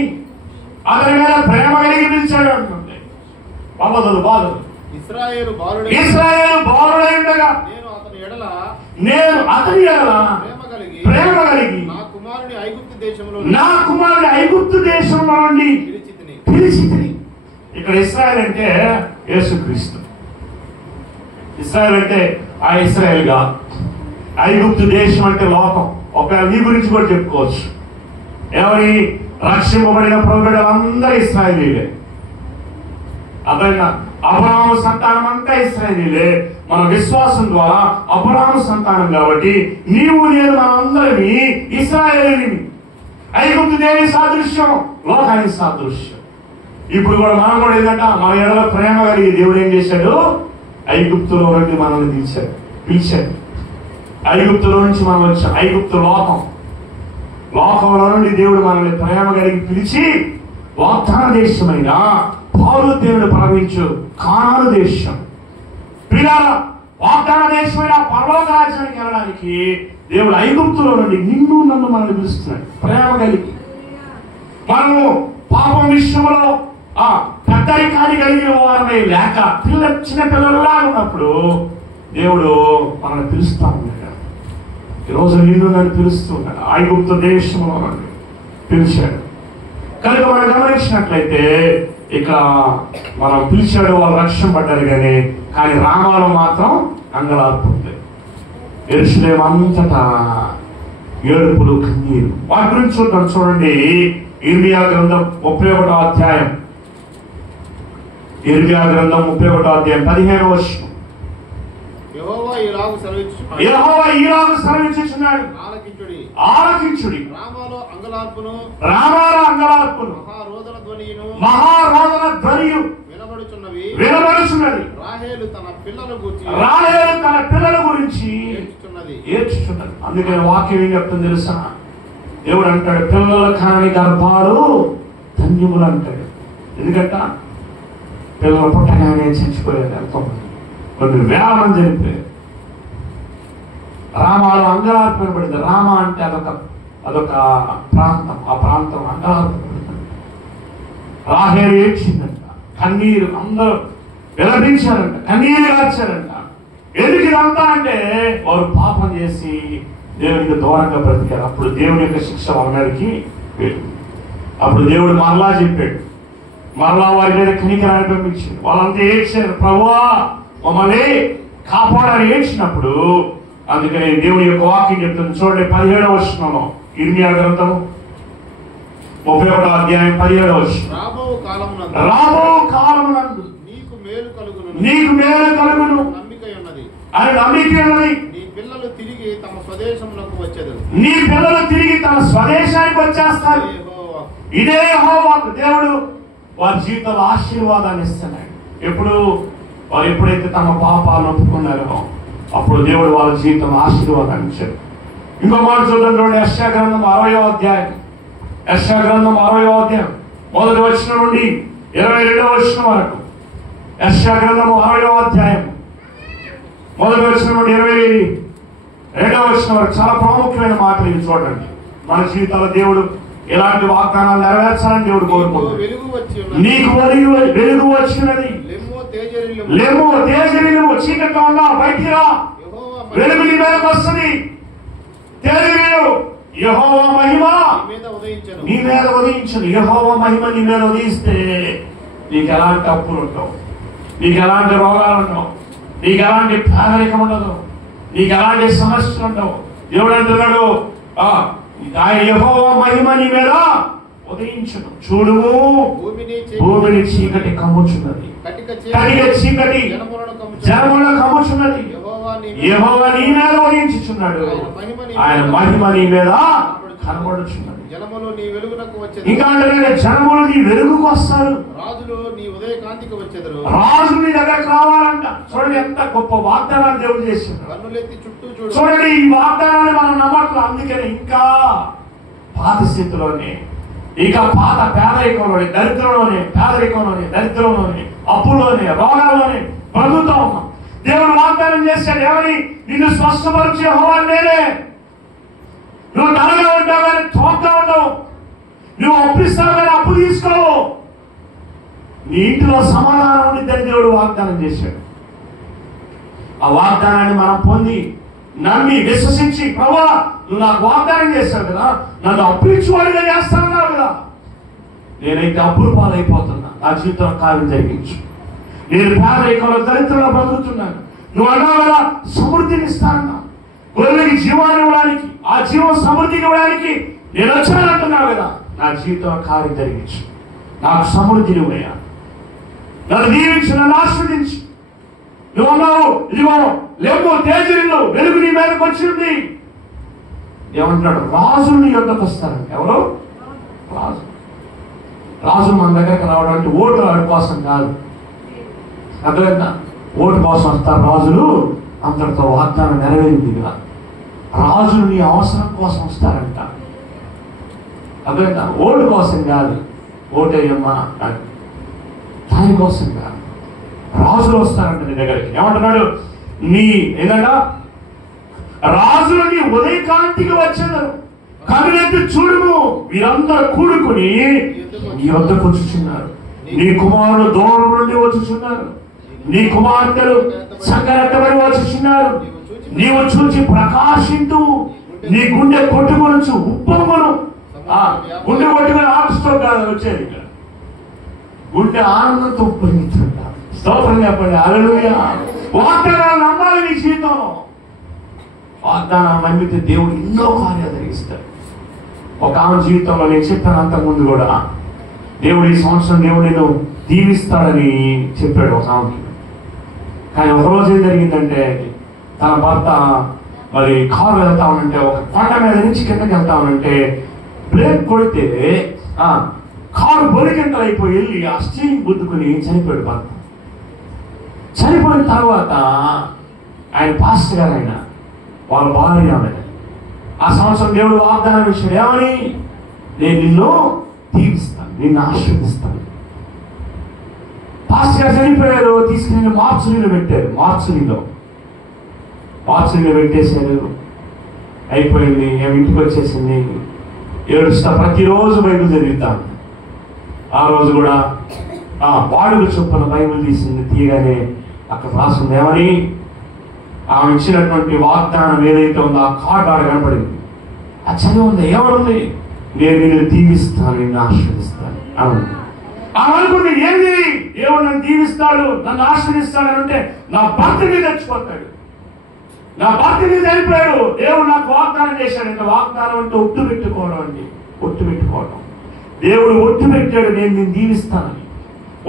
అతని మీద ప్రేమ కలిగి పిలిచాడు అంటుంది. బాధలు ఇశ్రాయేలు బాలుడై ఉండగా నేను అతని ఎడల ప్రేమ కలిగి నా కుమారుని ఐగుప్తు దేశంలో నుండి పిలిచితిని. ఇక్కడ ఇశ్రాయేల్ అంటే యేసుక్రీస్తు. ఇశ్రాయేల్ అంటే ఆ ఇశ్రాయేల్ గా, ఐగుప్తు దేశం అంటే లోకం. ఒకవేళ నీ గురించి కూడా చెప్పుకోవచ్చు. ఎవరి రక్షింపబడిన ప్రభువులందరూ ఇశ్రాయేలీలే. అతను అబ్రహాము సంతానం అంతా ఇశ్రాయేలీలే. మన విశ్వాసం ద్వారా అబ్రహాము సంతానం కాబట్టి నీవు నేను మనందరినీ ఇశ్రాయేలీని. ఐగుప్తు దేని సాదృశ్యం, లోకానికి సాదృశ్యం. ఇప్పుడు కూడా మనం కూడా ఏంటంటే మన ఎడల ప్రేమ కలిగి దేవుడు ఏం చేశాడు, ఐగుప్తులో నుండి మనల్ని పిలిచాడు. ఐగుప్తులో నుంచి మనం వచ్చాం. ఐగుప్తు లోకంలో నుండి దేవుడు మనల్ని ప్రేమ కలిగి పిలిచి వాగ్దాన దేశమైన పాలు దేవుడు ప్రవహించు కానాను దేశం, పిల్లల వాగ్దాన దేశమైన పరలోక రాజ్యానికి వెళ్ళడానికి దేవుడు ఐగుప్తులో నుండి నిన్ను నన్ను మనల్ని పిలుస్తున్నాడు ప్రేమ కలిగి. మనము పాపం విషయంలో పెద్దరికాన్ని కలిగిన వారమై లేక చిన్న పిల్లలలా ఉన్నప్పుడు దేవుడు మనల్ని పిలుస్తా ఉన్నాడు. ఈరోజు నిన్ను నన్ను పిలుస్తూ ఉన్నాడు. ఐగుప్తు దేశంలో నుండి పిలిచాడు కనుక మనం గమనించినట్లయితే ఇక్కడ మనం పిలిచాడు, వాళ్ళు రక్షణ పడ్డారు. కానీ రామాలో మాత్రం అంగలార్పు ఉంది. యెరూషలేము అంతటా ఏడుపులు కన్నీరు. వాటి గురించి చూద్దాం. చూడండి, ఇర్మియా గ్రంథం 31వ అధ్యాయం. ఇర్మియా గ్రంథం 31వ అధ్యాయం 15వ వచనం. యెహోవా ఈలాగు సెలవిచ్చుచున్నాడు, ఆలకించుడి. రామాలో అంగలార్పును మహారోదన ధ్వనియు వినబడుచున్నది. రాహేలు తన పిల్లల గురించి ఏడ్చుచున్నది. అందుకని వాక్యం ఏం చెప్తుంది తెలుసా? దేవుడు అంటాడు, పిల్లల కాని గర్భాలు ధన్యములు అంటాడు. ఎందుకంట పిల్లలు పుట్టగానే చచ్చిపోయారు. ఎంతోమంది, కొన్ని వేల మంది చనిపోయారు. రామాలో అంగలార్పు వినబడింది. రామ అంటే అదొక ప్రాంతం. ఆ ప్రాంతం అంగలార్పు వినబడుతుంది. రాహేలు ఏడ్చిందంట, కన్నీరు అందరూ విలపించారంట, కన్నీరు రాచారంట. ఎందుకు ఇదంతా అంటే వారు పాపం చేసి దేవునికి దూరంగా బ్రతికారు. అప్పుడు దేవుని యొక్క శిక్ష వాళ్ళ మీదకి వెళ్ళింది. అప్పుడు దేవుడు మరలా చెప్పాడు, మరలా వారి మీద కనికరాన్ని పంపించాడు. వాళ్ళంతా ఏడ్చారు, ప్రభువా మమ్మల్ని కాపాడని ఏడ్చినప్పుడు అందుకని దేవుని యొక్క వాక్యం చెప్తుంది. చూడండి 17వ వచనంలో, ఇర్మియా గ్రంథం 31వ అధ్యాయం 17వ వచనం. రాబో కాలమునందు నీకు మేలు కలుగును అని నమ్మిక ఉన్నది. నీ పిల్లలు తిరిగి తమ స్వదేశానికి వచ్చేస్తారు. ఇదే యెహోవా దేవుడు వారి జీవితంలో ఆశీర్వాదాన్ని ఇస్తున్నాడు. వారు ఎప్పుడైతే తమ పాపాలను ఒప్పుకున్నారో అప్పుడు దేవుడు వాళ్ళ జీవితంలో ఆశీర్వాదాన్ని ఇచ్చాడు. ఇంకో మాట చూద్దాం. చూడండి, యెషయా గ్రంథం 60వ అధ్యాయం. యెషయా గ్రంథం 60వ అధ్యాయం 1వ వచనం నుండి 22వ వచనం వరకు. యెషయా గ్రంథం 60వ అధ్యాయం 1వ వచనం నుండి 22వ వచనం వరకు చాలా ప్రాముఖ్యమైన మాటలు ఇవి. చూడండి, మన జీవితాల్లో దేవుడు ఎలాంటి వాగ్దానాలు నెరవేర్చాలని దేవుడు కోరుకుంటున్నాడు. నీకు వెలుగు వచ్చినది, లెమ్ము తేజరిల్లుము, చీకట్లో ఉందా బయటికి రా, వెలుగు నీ మీదకి వస్తుంది. తేజరిల్లు, యెహోవా మహిమ నీ మీద ఉదయించను. యెహోవా మహిమ నీ మీద ఉదయిస్తే నీకు ఎలాంటి అప్పులు ఉండవు, నీకు ఎలాంటి రోగాలు ఉండవు, నీకు ఎలాంటి పేదరికం ఉండదు, నీకు ఎలాంటి సమస్యలు ఉండవు. దేవుడు అంటున్నాడు, ఆయన యెహోవా మహిమ నీ మీద ఉదయించును. చూడుము, భూమిని చీకటి కమ్ముచున్నది, కటిక చీకటి జనములను కమ్ముచున్నది. యెహోవా నీ మీద ఉదయించుచున్నాడు, ఆయన మహిమ నీ మీద కనబడుచున్నది. ఇంకా అంటే జనములు నీ వెలుగుకు వస్తారు, రాజులు నీ ఉదయకాంతికి వచ్చెదరు. రాజులు నీ దగ్గరకు రావాలంట. చూడండి ఎంత గొప్ప వాగ్దానాలు దేవుడు చేశాడు. చూడండి, ఈ వాగ్దానాన్ని మనం నమ్మట్లేదు. అందుకని ఇంకా పాత స్థితిలోనే, ఇక పాత పేదరికంలోనే, దరిద్రంలోనే, అప్పులోనే, రోగాల్లోనే బ్రతుకుతూ ఉన్నాం. దేవుడు వాగ్దానం చేశాడు, ఏమని? నిన్ను స్వస్థపరిచే యెహోవా నేనే. నువ్వు ధనగా ఉంటావు కానీ తోగ్గా ఉండవు, నువ్వు అప్పిస్తావు కానీ అప్పు తీసుకోవు, నీ ఇంటిలో సమాధానం ఉండిద్దని దేవుడు వాగ్దానం చేశాడు. ఆ వాగ్దానాన్ని మనం పొంది నమ్మి విశ్వసించి, ప్రభువా నువ్వు నాకు వాగ్దానం చేశావు కదా, నన్ను అప్పులిచ్చువాడిగా చేస్తానన్నావు కదా, నేనైతే అప్పులు పాలైపోతున్నా, నా జీవితంలో కార్యం జరిగించు. నేను పేదరికంలో దరిద్రంలో బ్రతుకుతున్నాను, నువ్వు అన్నావు కదా సమృద్ధిని ఇస్తానన్నా, గొర్రెలకి జీవాన్ని ఇవ్వడానికి, ఆ జీవం సమృద్ధికి ఇవ్వడానికి నేను వచ్చానంటున్నావు కదా, నా జీవితంలో కార్యం జరిగించు, నాకు సమృద్ధిని ఇవ్వయ్యా, నన్ను దీవించు, నన్ను ఆస్వాదించు. నువ్వు అన్నావు ఇదిగో లేవు తేజరిల్లు వెలుగు నీ మీదకి వచ్చింది. ఏమంటున్నాడు? రాజులు నీ యొద్దకు వస్తారంట. ఎవరు? రాజు. రాజు మన దగ్గరకు రావడం అంటే ఓటు ఆడి కోసం కాదు, అర్థమైందా? ఓటు కోసం వస్తారు రాజులు, అంతటితో వాగ్దానం నెరవేరింది కదా. రాజులు నీ అవసరం కోసం వస్తారంట, అర్థమైందా? ఓటు కోసం కాదు, ఓటేయమ్మా దానికోసం కాదు, రాజులు వస్తారంట నీ దగ్గరికి. ఏమంటున్నాడు? నీ ఏంటంట? రాజులు నీ ఉదయకాంతికి వచ్చేదారు, కనులెత్తి చూడుము, మీరందరూ కూడుకుని నీ వద్దకు వచ్చుచున్నారు. నీ కుమారులు దూరం నుండి వచ్చుచున్నారు, నీ కుమార్తెలు సంగరెట్టబడి వచ్చుచున్నారు. నీవు చూచి ప్రకాశింతు, నీ గుండె కొట్టుకొనొచ్చు ఉప్పొంగును. గుండె కొట్టుకుని ఆపిస్తూ కాదు వచ్చేది, ఇక్కడ గుండె ఆనందంతో ఉప్పొంగుతుంట. స్తోత్రం చెప్పండి, హల్లెలూయా. వాగ్దానాలు నమ్మాలి నీ జీవితంలో. వాగ్దానాలు నమ్మితే దేవుడు ఎన్నో కార్యాలు జరిగిస్తాడు. ఒక ఆమె జీవితంలో నేను చెప్పాను అంతకుముందు కూడా, దేవుడు ఈ సంవత్సరం దేవుడు నేను దీవిస్తాడని చెప్పాడు ఒక ఆమెకి. కానీ ఒకరోజు ఏం జరిగిందంటే, తన భర్త మరి కారు వెళ్తా ఉంటే, ఒక కొండ మీద నుంచి కిందకి వెళ్తా ఉంటే బ్రేక్ కొడితే కారు బొలికింతలు అయిపోయి వెళ్ళి ఆ స్టీరింగ్ గుద్దుకుని చనిపోయాడు భర్త. చనిపోయిన తర్వాత ఆయన పాస్టర్ గారు, ఆయన వాళ్ళ భార్య ఆమె, ఆ సంవత్సరం దేవుడు వాగ్దానం ఇచ్చాడు. ఏమని? నేను నిన్ను దీవిస్తాను, నిన్ను ఆశీర్వదిస్తాను. పాస్టర్ గారు చనిపోయారు, తీసుకుని మార్చురీలో పెట్టారు. మార్చురీలో పెట్టేశారు. అయిపోయింది, ఏమి ఇంటికి వచ్చేసింది, ఏడుస్తా ప్రతిరోజు బైబిల్ చదివిస్తాను. ఆ రోజు కూడా వాడుక చొప్పున బైబిల్ తీయగానే అక్కడ రాసింది ఏమని? ఆమె ఇచ్చినటువంటి వాగ్దానం ఏదైతే ఉందో ఆ కార్డు ఆడ కనపడింది. ఆ చదివి ఉంది, ఏమనుంది? నేను నిన్ను దీవిస్తాను, నిన్ను ఆశీర్వదిస్తాను అని. ఆమె అనుకుంది ఏంది, దేవుడు నన్ను దీవిస్తాడు, నన్ను ఆశీర్వదిస్తాడు అని అంటే నా భర్త మీద చచ్చిపోతాడు, నా భర్త మీద చనిపోయాడు, దేవుడు నాకు వాగ్దానం చేశాడంటే. వాగ్దానం అంటే ఒట్టు పెట్టుకోవడం అండి, ఒట్టు పెట్టుకోవడం. దేవుడు ఒట్టు పెట్టాడు, నేను నిన్ను దీవిస్తానని.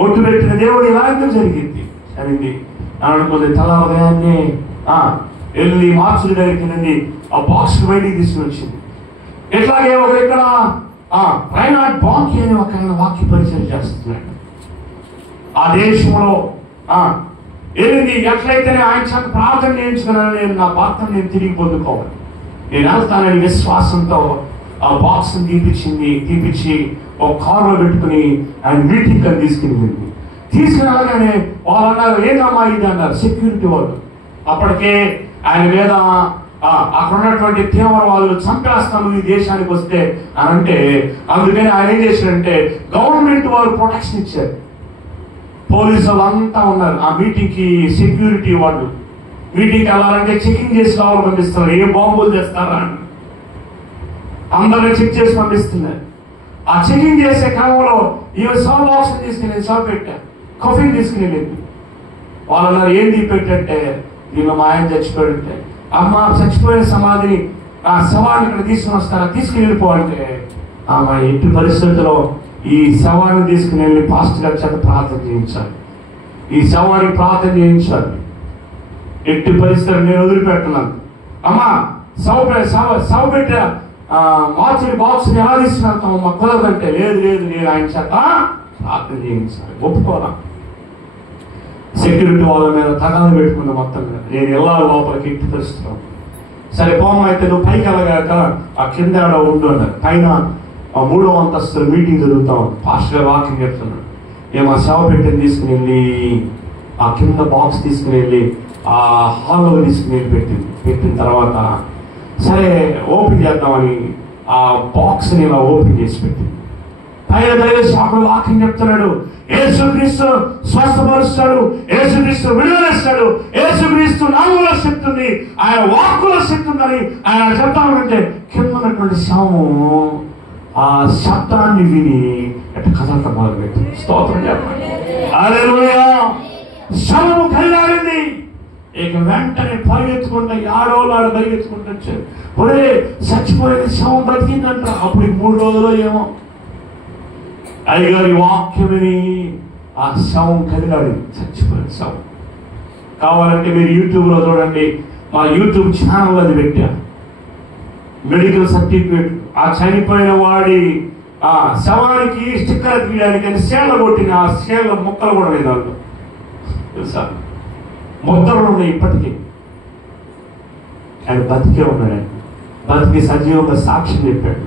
ఒట్టు పెట్టిన దేవుడు ఇలా ఎందుకు జరిగింది అనింది. అనుకుంది తల ఉదయాన్నే వెళ్ళి మార్చుడి దగ్గరికి నుండి ఆ బాక్స్ బయటికి తీసుకుని వచ్చింది. ఇట్లాగే ఒక ఇక్కడ రైనాడ్ బాంకీ అని ఒక వాక్య పరిచయం చేస్తున్నాడు. ఆ దేశంలో వెళ్ళింది. ఎట్లయితేనే ఆయన చేత ప్రార్థన చేయించుకున్నాను, నేను నా భర్తను నేను తిరిగి పొందుకోవాలి, నేను వెళ్తానని విశ్వాసంతో ఆ బాక్స్ తీపిచ్చి ఒక కారులో పెట్టుకుని ఆయన మీటింగ్ అని తీసుకుని వెళ్ళింది. తీసుకుని వెళ్ళగానే వాళ్ళు అన్నారు, ఏదమ్మా ఇది అన్నారు సెక్యూరిటీ వాళ్ళు. అప్పటికే ఆయన మీద అక్కడ ఉన్నటువంటి తీవ్ర వాళ్ళు చంపేస్తాను ఈ దేశానికి వస్తే అని అంటే, అందుకని ఆయన ఏం చేశాడంటే గవర్నమెంట్ వారు ప్రొటెక్షన్ ఇచ్చారు. పోలీసు వాళ్ళు అంతా ఉన్నారు ఆ మీటింగ్కి. సెక్యూరిటీ వాళ్ళు మీటింగ్కి వెళ్ళాలంటే చెకింగ్ చేసి లోపల పంపిస్తున్నారు, ఏ బాంబులు చేస్తారా అని అందరినీ చెక్ చేసి పంపిస్తున్నారు. ఆ చెకింగ్ చేసే క్రమంలో ఈమె సౌ బాక్స్ తీసుకుని షాప్ పెట్టా, కాఫీని తీసుకుని వెళ్ళింది. వాళ్ళు అన్నారు ఏంది పెట్టంటే, దీనిలో మా ఆయన చచ్చిపోయాడంటే, అమ్మ చచ్చిపోయిన సమాధిని ఆ శవాన్ని ఇక్కడ తీసుకుని వస్తారా, తీసుకుని వెళ్ళిపోవాలంటే ఆమె ఎట్టి పరిస్థితుల్లో ఈ శవాన్ని తీసుకుని వెళ్ళి పాస్టర్ గారి చేత ప్రార్థన చేయించాలి, ఈ శవానికి ప్రార్థన చేయించాలి. ఎట్టి పరిస్థితులు నేను వదిలిపెట్టన్నాను. అమ్మా శవ పెట్ట మార్చి బాక్స్ని ఎలా తీసుకున్నాను మా కుదరదంటే, లేదు నేను ఆయన చేత ప్రార్థన చేయించాలి, ఒప్పుకోరా. సెక్యూరిటీ వాళ్ళ మీద తగాదు పెట్టుకున్న మొత్తం మీద నేను వెళ్ళాలి లోపలికి ఎట్టి పరిస్థితున్నాను. సరే పోమ్మ అయితే నువ్వు పైకి వెళ్ళగాక ఆ కింద ఉండు అన్నారు. పైన 3వ అంతస్తుల మీటింగ్ జరుగుతాం. పాస్టర్ వాకింగ్ చెప్తున్నాడు. ఆ శవ పెట్టిని తీసుకుని వెళ్ళి ఆ కింద బాక్స్ తీసుకుని వెళ్ళి ఆ హాల్లో తీసుకుని వెళ్ళి పెట్టిన తర్వాత సరే ఓపెన్ చేద్దామని ఆ బాక్స్ని ఇలా ఓపెన్ చేసి పెట్టింది. పైన దైవ సేవకుడు వాక్యం చెప్తున్నాడు. యేసుక్రీస్తు స్వస్థపరుస్తాడు, యేసుక్రీస్తు విడుదలిస్తాడు, యేసుక్రీస్తు నామములో శక్తి ఉంది, ఆయన వాక్కులో శక్తి ఉందని ఆయన చెప్తామంటే కింద ఉన్నటువంటి శవము ఆ శబ్దాన్ని విని ఎట్లా కథలతో మొదలుపెట్టి స్తోత్రం చెప్పండి. హల్లెలూయా. శవము కదిలాడింది. ఇక వెంటనే పరిగెత్తుకుంటా ఆడవాళ్ళు పరిగెత్తుకుంటూ వచ్చారు. ఒరే చచ్చిపోయిన శవం బతికిందంట. అప్పుడు 3 రోజులు ఏమో అయ్యగారి వాక్యమని ఆ శవం కదిలాడి, చచ్చిపోయిన శవం. కావాలంటే మీరు యూట్యూబ్లో చూడండి, మా యూట్యూబ్ ఛానల్ అది పెట్టారు. మెడికల్ సర్టిఫికేట్ ఆ చనిపోయిన వాడి ఆ శవానికి స్టిక్కర్ తీయడానికి అని సేల కొట్టిన ఆ సేల ముక్కలు కూడా లేదు వాళ్ళు తెలుసా. ముద్రలు ఉన్నాయి ఇప్పటికీ. ఆయన బతికే ఉన్నాడు. బతికి సజీవంగా సాక్ష్యం చెప్పాడు.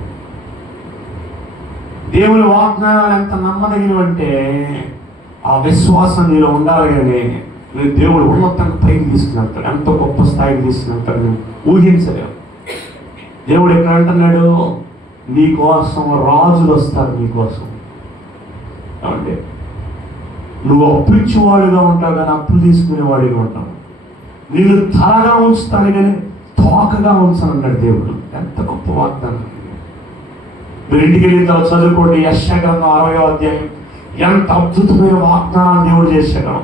దేవుని వాగ్దానాలు ఎంత నమ్మదగినవంటే ఆ విశ్వాసం నీలో ఉండాలి. కానీ నువ్వు దేవుడు ఉన్నతంగా పైకి తీసుకుని ఎంతో గొప్ప స్థాయికి తీసుకుని నువ్వు ఊహించలేవు. దేవుడు ఎక్కడ అంటున్నాడు, నీకోసం రాజులు వస్తారు నీకోసం. అంటే నువ్వు అప్పు ఇచ్చేవాడిగా ఉంటావు కానీ అప్పులు తీసుకునేవాడిగా ఉంటావు. నేను తలగా ఉంచుతాను కానీ తోకగా ఉంచాను అన్నాడు దేవుడు. ఎంత గొప్ప వాగ్దానం. మీరు ఇంటికి వెళ్ళిన తర్వాత చదువుకోండి. యెషయా గ్రంథం 60వ అధ్యాయం. ఎంత అద్భుతమైన వాగ్దానాలు దేవుడు చేశాడు.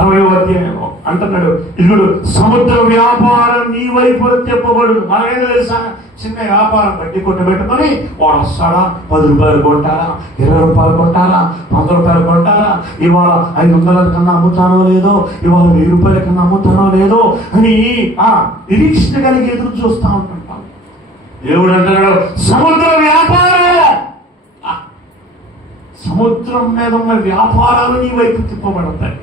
60వ అధ్యాయం అంటున్నాడు, ఇదిగో సముద్ర వ్యాపారం నీ వైపు తెప్పబడు. మనకేదో తెలుసా, చిన్న వ్యాపారం బట్టి కొట్టబెట్టుకొని వాడు వస్తాడా, 10 రూపాయలు కొంటారా, 20 రూపాయలు కొంటారా, 100 రూపాయలు కొంటారా, ఇవాళ 500 కన్నా అమ్ముతానో లేదో, ఇవాళ 1000 రూపాయల కన్నా అమ్ముతానో లేదో అని నిరీక్షణ కలిగి ఎదురు చూస్తూ ఉంటుంటాం. దేవుడు అంటున్నాడు, సముద్ర వ్యాపారం, సముద్రం మీద ఉన్న వ్యాపారాలు నీ వైపు తిప్పబడతాయి.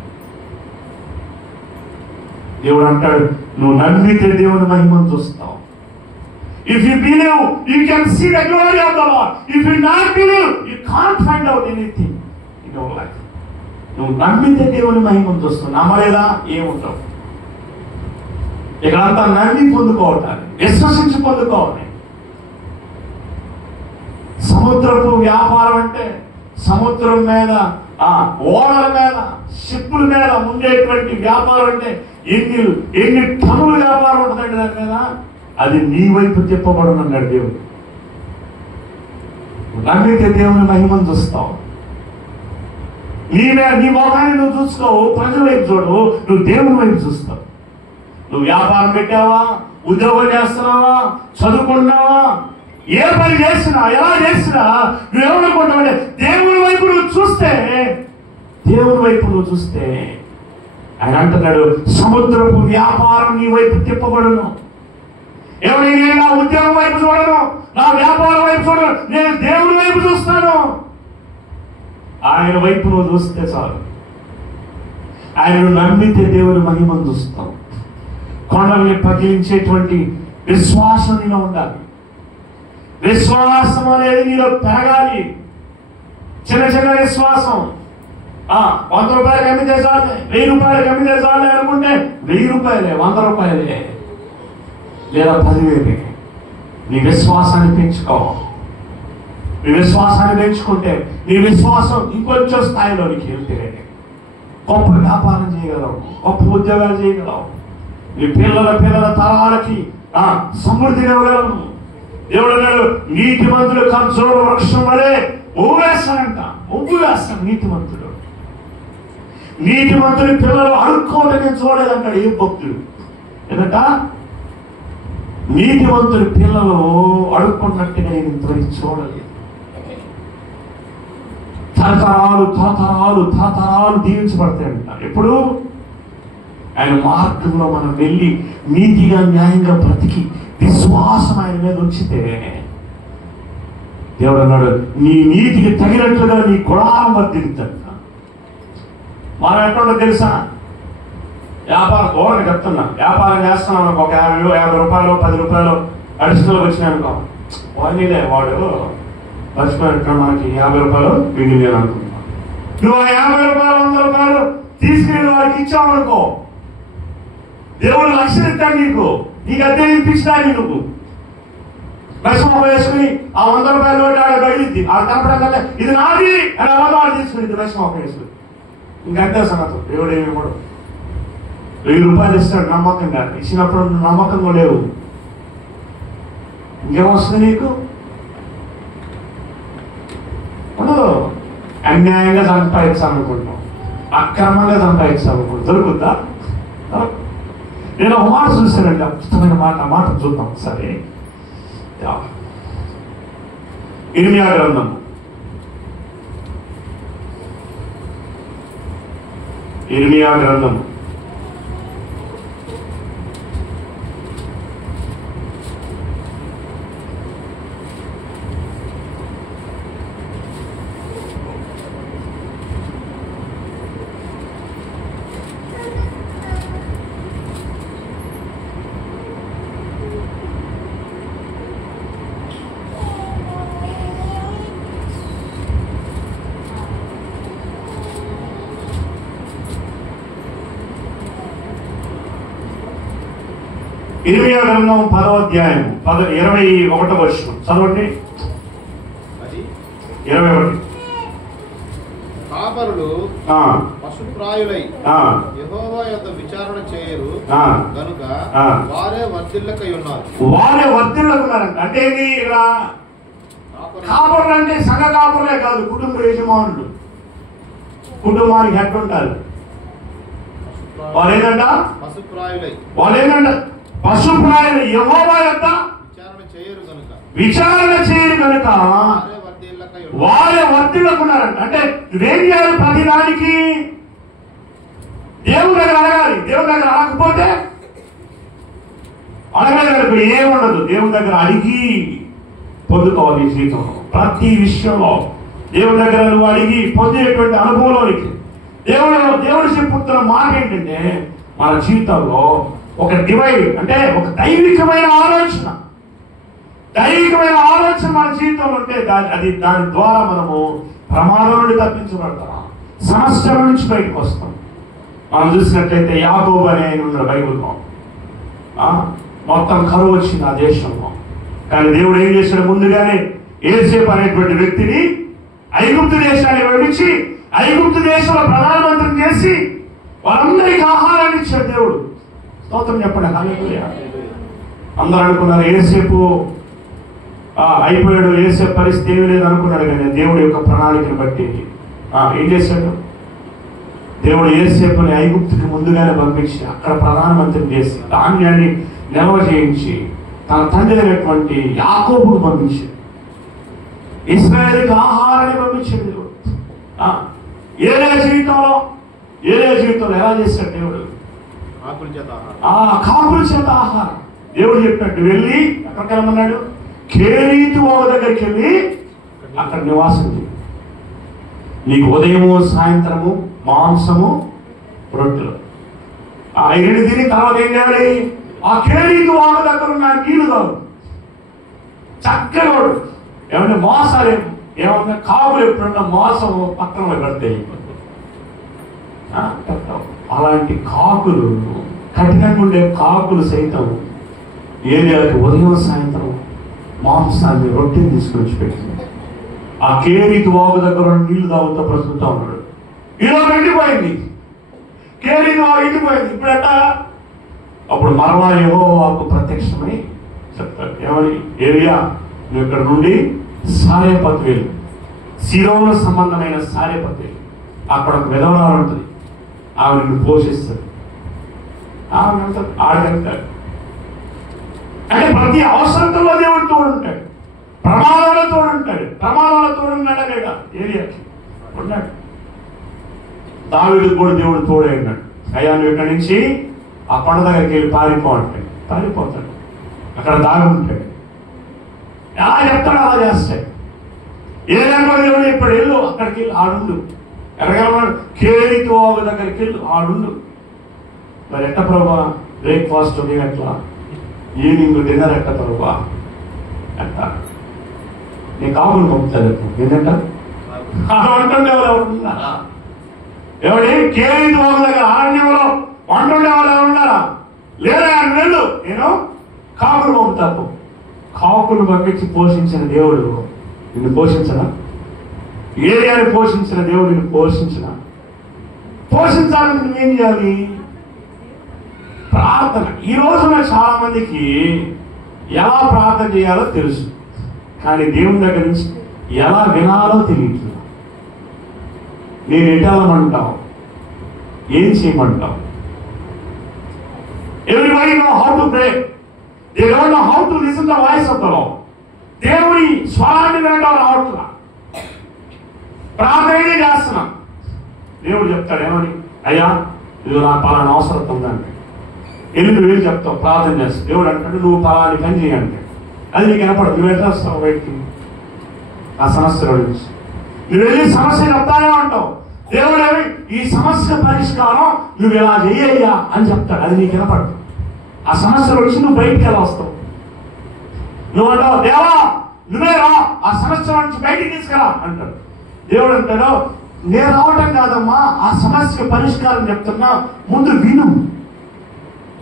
దేవుడు అంటాడు, నువ్వు నమ్మితే దేవుని మహిమను చూస్తావు. If you believe, you can see the glory of the Lord. If you not believe, you can't find out anything in your life. నువ్వు నమ్మితే దేవుని మహిమను చూస్తావు. నమ్మలేదా ఏముంటావు. ఇక్కడంతా నమ్మి పొందుకోవటాలి, విశ్వసించి పొందుకోవాలి. సముద్రపు వ్యాపారం అంటే సముద్రం మీద ఓడల మీద షిప్పుల మీద ఉండేటువంటి వ్యాపారం అంటే ఎన్ని టన్నుల వ్యాపారం ఉంటుందండి దాని మీద. అది నీ వైపు తిప్పబడను అన్నాడు దేవుడు. నమ్మితే దేవుని మహిమను చూస్తావు. నీ మొఖాన్ని నువ్వు చూసుకోవు, ప్రజల వైపు చూడవు, నువ్వు దేవుని వైపు చూస్తావు. నువ్వు వ్యాపారం పెట్టావా, ఉద్యోగం చేస్తున్నావా, చదువుకున్నావా, ఏ పని చేసినా ఎలా చేసినా నువ్వేమనుకుంటావంటే దేవుని వైపు నువ్వు చూస్తే, దేవుని వైపు నువ్వు చూస్తే ఆయన అంటున్నాడు, సముద్రపు వ్యాపారం నీ వైపు తిప్పబడును. నేను నా ఉద్యోగం వైపు చూడను, నా వ్యాపారం వైపు చూడను, నేను దేవుని వైపు చూస్తాను. ఆయన వైపు నువ్వు చూస్తే చాలు. ఆయనను నమ్మితే దేవుని మహిమను చూస్తావు. కొండల్ని పగిలించేటువంటి విశ్వాసం నీలో ఉండాలి. విశ్వాసం అనేది నీలో పెరగాలి. చిన్న చిన్న విశ్వాసం, 100 రూపాయలు అమ్మితే చాలే, 1000 రూపాయలు అమ్మితే చాలే అనుకుంటే 1000 రూపాయలే, 100 రూపాయలే లేదా 10,000. నీ విశ్వాసాన్ని పెంచుకో. నీ విశ్వాసాన్ని పెంచుకుంటే నీ విశ్వాసం ఇంకొంచెం స్థాయిలోనికి వెళ్తే గొప్ప వ్యాపారం చేయగలవు, గొప్ప ఉద్యోగాలు చేయగలవు. నీ పిల్లల తరాలకి సమృద్ధిని ఇవ్వగలవు. దేవుడు అన్నాడు, నీతిమంతుడు ఖర్జూర వృక్షం వలె ఊవేస్తాడంట. ఉప్పు వేస్తాడు నీతిమంతుడు. నీతిమంతుడి పిల్లలు అడుక్కోవడం నేను చూడలేదంటాడు ఏ భక్తుడు. ఎందుకంట నీతిమంతుడి పిల్లలు అడుక్కున్నట్టుగా నేను ఇంతవరకు చూడలేదు. తరతరాలు దీవించబడతాయంట. ఎప్పుడు ఆయన మార్గంలో మనం వెళ్ళి నీతిగా న్యాయంగా బ్రతికి విశ్వాసం ఆయన మీద ఉంచితే దేవుడు అన్నాడు, నీ నీతికి తగినట్లుగా నీ గుడారం వర్ధిల్లుతాడు. మనం ఎట్లా తెలుసా, వ్యాపారం ధోరణి చెప్తున్నా, వ్యాపారం చేస్తున్నాం అనుకో, ఒక 50 రూపాయలు 10 రూపాయలు అడిషనల్గా వచ్చినాయి అనుకో, వాడిలే వాడు మర్చిపోయినట్టు మనకి 50 రూపాయలు మిగిలిన అనుకుంటున్నాం. నువ్వు ఆ 50 రూపాయలు 100 రూపాయలు తీసుకెళ్ళి వాడికి ఇచ్చావు అనుకో, దేవుడు 1,00,000 ఇస్తాడు నీకు. నీకు అద్దె ఇప్పించడానికి నువ్వు మైసమ్మ వేసుకుని ఆ 100 రూపాయలు పెట్టి ఆడ బయలుద్ది ఆ కనపడంగా ఇది నాది అని అబద్ధాలు తీసుకుని మైసమ్మ వేసుకుని ఇంకంతే సంగతి. దేవుడు ఏమి కూడా 1000 రూపాయలు ఇస్తాడు నమ్మకంగా, ఇచ్చినప్పుడు నమ్మకంగా లేవు, ఇంకేమొస్తుంది నీకు? అన్యాయంగా సంపాదించాలనుకుంటున్నాం, అక్రమంగా సంపాదించాలనుకుంటున్నాం, దొరుకుద్దా? నేను ఒక మాట చూశానండి, అద్భుతమైన మాట. ఆ మాట చూద్దాం సరే. ఇర్మియా గ్రంథం 10వ అధ్యాయం 21వ వచనం చదవండి. 21. కాపరులు పశుప్రాయులై యెహోవా యొద్ద విచారణ చేయరు కనుక వారే వర్ధిల్లకై ఉన్నారు. వారే వర్ధిల్లకున్నారంట. అంటే ఇది ఇక్కడ కాపరులు అంటే సంఘ కాపరులే కాదు, కుటుంబ యజమానులు, కుటుంబానికి హెడ్ ఉంటారు. వాళ్ళేంటంట? పశుప్రాయులై. వాళ్ళేంటంట? పశుప్రాయులు యెహోవా యొద్ద విచారణ చేయరు కనుక వారే వర్ధిల్లకున్నారంట. అంటే నువ్వేం చేయాలి? ప్రతిదానికి దేవుడి దగ్గర అడగాలి. దేవుడి దగ్గర అడగకపోతే అడగలేదు ఏముండదు. దేవుడి దగ్గర అడిగి పొందుకోవాలి. జీవితంలో ప్రతి విషయంలో దేవుడి దగ్గర నువ్వు అడిగి పొందేటువంటి అనుభవంలోనికి దేవుడు చెప్పుతున్న మాట ఏంటంటే, మన జీవితంలో ఒక డివైడ్ అంటే ఒక దైవికమైన ఆలోచన మన జీవితంలో ఉంటే దాని ద్వారా మనము ప్రమాదం నుండి తప్పించబడతాం, సమస్యల నుంచి బయటకు వస్తాం. మనం చూసినట్లయితే యాకోబు అనే ఆయన ఉన్నాడు బైబిల్లో. మొత్తం కరువు వచ్చింది ఆ దేశంలో. కానీ దేవుడు ఏం చేశాడు? ముందుగానే యోసేపు అనేటువంటి వ్యక్తిని ఐగుప్తు దేశాన్ని పంపించి ఐగుప్తు దేశంలో ప్రధానమంత్రిని చేసి వారందరికీ ఆహారాన్ని ఇచ్చాడు దేవుడు. స్తోత్రం చెప్పండి. హల్లెలూయా. అందరూ అనుకున్నారు యోసేపు అయిపోయాడు, యోసేపు పరిస్థితి ఏమీ లేదు అనుకున్నాడు. కానీ దేవుడి యొక్క ప్రణాళికను బట్టి ఏం చేశాడు? దేవుడు యోసేపుని ఐగుప్తుకి ముందుగానే పంపించి అక్కడ ప్రధానమంత్రిని చేసి ధాన్యాన్ని నిల్వ చేయించి తన తండ్రి అయినటువంటి యాకోబును పంపించాడు. ఇశ్రాయేలుకి ఆహారాన్ని పంపించాడు దేవుడు. ఏలే జీవితంలో ఎలా చేశాడు దేవుడు? కాపుల చేత ఆహారం. దేవుడు చెప్పినట్టు వెళ్ళి ఎక్కడికి వెళ్ళమన్నాడు? కేరీతు వాగు దగ్గరికి వెళ్ళి అక్కడ నివాసం చేయి. నీకు ఉదయము సాయంత్రము మాంసము రొట్టెలు ఆ 2 తిని తర్వాత ఏం చేయాలి? ఆ కేరీతు వాగు దగ్గర ఉన్న నీళ్లు కాదు చక్కగా ఏమంటే మోసాలు ఏమన్నా కాపులు ఎప్పుడన్నా మోసం పక్కన పెడతాయి. అలాంటి కాకులు, కఠినంగా ఉండే కాకులు సైతం ఏరియాకి ఉదయం సాయంత్రం మాంసాన్ని రొట్టెని తీసుకొచ్చి పెట్టింది. ఆ కేరీతు వాగు దగ్గర నీళ్లు తాగుతూ బ్రతుకుతా ఉన్నాడు. ఈరోజు ఎండిపోయింది, కేరీతు వాగు ఎండిపోయింది. ఇప్పుడట అప్పుడు మరలా యెహోవాకు ప్రత్యక్షమై చెప్తాడు, ఏమని? ఏరియా నువ్వు ఇక్కడ నుండి సారేపతు వెళ్ళు, సిరోను సంబంధమైన సారేపతు వెళ్ళు. అక్కడ ఒక విధవరాలు ఉంటుంది, ఆవిడని పోషిస్తాడు. ఆడగలుగుతాడు. అంటే ప్రతి అవసరంలో దేవుడు తోడుంటాడు, ప్రమాదాల తోడుంటాడు. ప్రమాదాల తోడున్నాడా లేడా? ఏరియాకి ఉన్నాడు. దావీదుకు కూడా దేవుడు తోడే ఉన్నాడు. అయ్యా నువ్వు ఇక్కడి నుంచి ఆ కొండ దగ్గరికి వెళ్ళి పారిపోతాడు. అక్కడ దాగి ఉంటాడు. ఎలా చెప్తాడు అలా చేస్తాడు. ఏదైనా దేవుడు ఇప్పుడు వెళ్ళు, అక్కడికి వెళ్ళి ఆడుండు. ఎరగలన్నాడు కేరీతు వాగు దగ్గరికి వెళ్ళి ఆడుండు. మరి ఎట్ట ప్రభా బ్రేక్ఫాస్ట్ ఉదయం ఎట్లా, ఈవినింగ్ డిన్నర్ ఎట్ట ప్రభా ఎట్ట? నీ కాపులు పంపుతాడు. ఏంటంట అంటుండే వాళ్ళు ఎవరున్నారా? ఎవడి కేరీతు వాగు దగ్గర ఆరణ్యంలో వంటుండే వాళ్ళు ఎవరున్నారా? లేదా? వెళ్ళు, నేను కాపులు పంపుతాను. కాకులు పంపించి పోషించిన దేవుడు నిన్ను పోషించడా? ఏరియాని పోషించిన దేవుడు నిన్ను పోషించడా? పోషించాలని నువ్వేం చేయాలి? ప్రార్థన. ఈ రోజున చాలా మందికి ఎలా ప్రార్థన చేయాలో తెలుసు, కానీ దేవుని దగ్గర నుంచి ఎలా వినాలో తెలియదు. నేను ఎటాలమంటావు, ఏం చేయమంటావు? Everybody know how to pray. They don't know how to listen the voice of the Lord. దేవుని స్వరాన్ని వినడం రావట్లా. ప్రార్థనే చేస్తున్నాం. దేవుడు చెప్తాడు ఏమని? అయ్యా ఇది నా పలానా అవసరం ఉందంటే 8,000 చెప్తావు, ప్రార్థన చేస్తావు. దేవుడు అంటాడు నువ్వు పలాని పని చేయంటే అది నీకు వినపడదు. నువ్వు ఎట్లా వస్తావు బయటికి ఆ సమస్యలో నుంచి? నువ్వు వెళ్ళి సమస్య చెప్తానే ఉంటావు. దేవుడు ఏమి ఈ సమస్య పరిష్కారం నువ్వు ఎలా చెయ్యయ్యా అని చెప్తాడు. అది నీకు వినపడదు. ఆ సమస్యలో నుంచి నువ్వు బయటికి ఎలా వస్తావు? నువ్వు అంటావు దేవా నువ్వే రా, ఆ సమస్య నుంచి బయటికి తీసుకురా అంటాడు. దేవుడు అంటాడు నేను రావటం కాదమ్మా, ఆ సమస్యకు పరిష్కారం చెప్తున్నా, ముందు విను.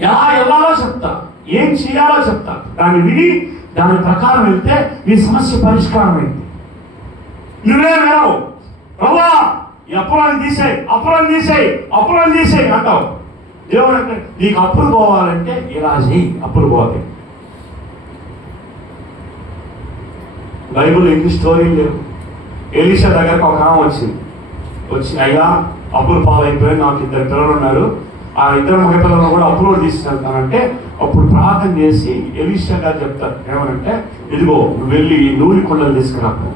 ఎలా వెళ్ళాలో చెప్తా, ఏం చేయాలో చెప్తా. దాన్ని విని దాని ప్రకారం వెళ్తే నీ సమస్య పరిష్కారం అయింది. నువ్వే వినవు. ప్రభా ఈ అప్పులను తీసేయి అంటావు. దేవుడు అంటే నీకు అప్పులు పోవాలంటే ఇలా చేయి, అప్పులు పోతాయి. బైబుల్ ఇంగ్లీష్ స్టోరీ లేవు. ఎలీషా దగ్గరకు ఒక ఆమె వచ్చి అయ్యా అప్పులు పాలైపోయి నాకు 2 పిల్లలు ఉన్నారు, ఆ 2 మగ పిల్లలను కూడా అప్పులో తీసుకెళ్తానంటే అప్పుడు ప్రార్థన చేసి ఎలీషా గారు చెప్తారు ఏమనంటే ఇదిగో నువ్వు వెళ్ళి నూనె కుండలు తీసుకురాకు,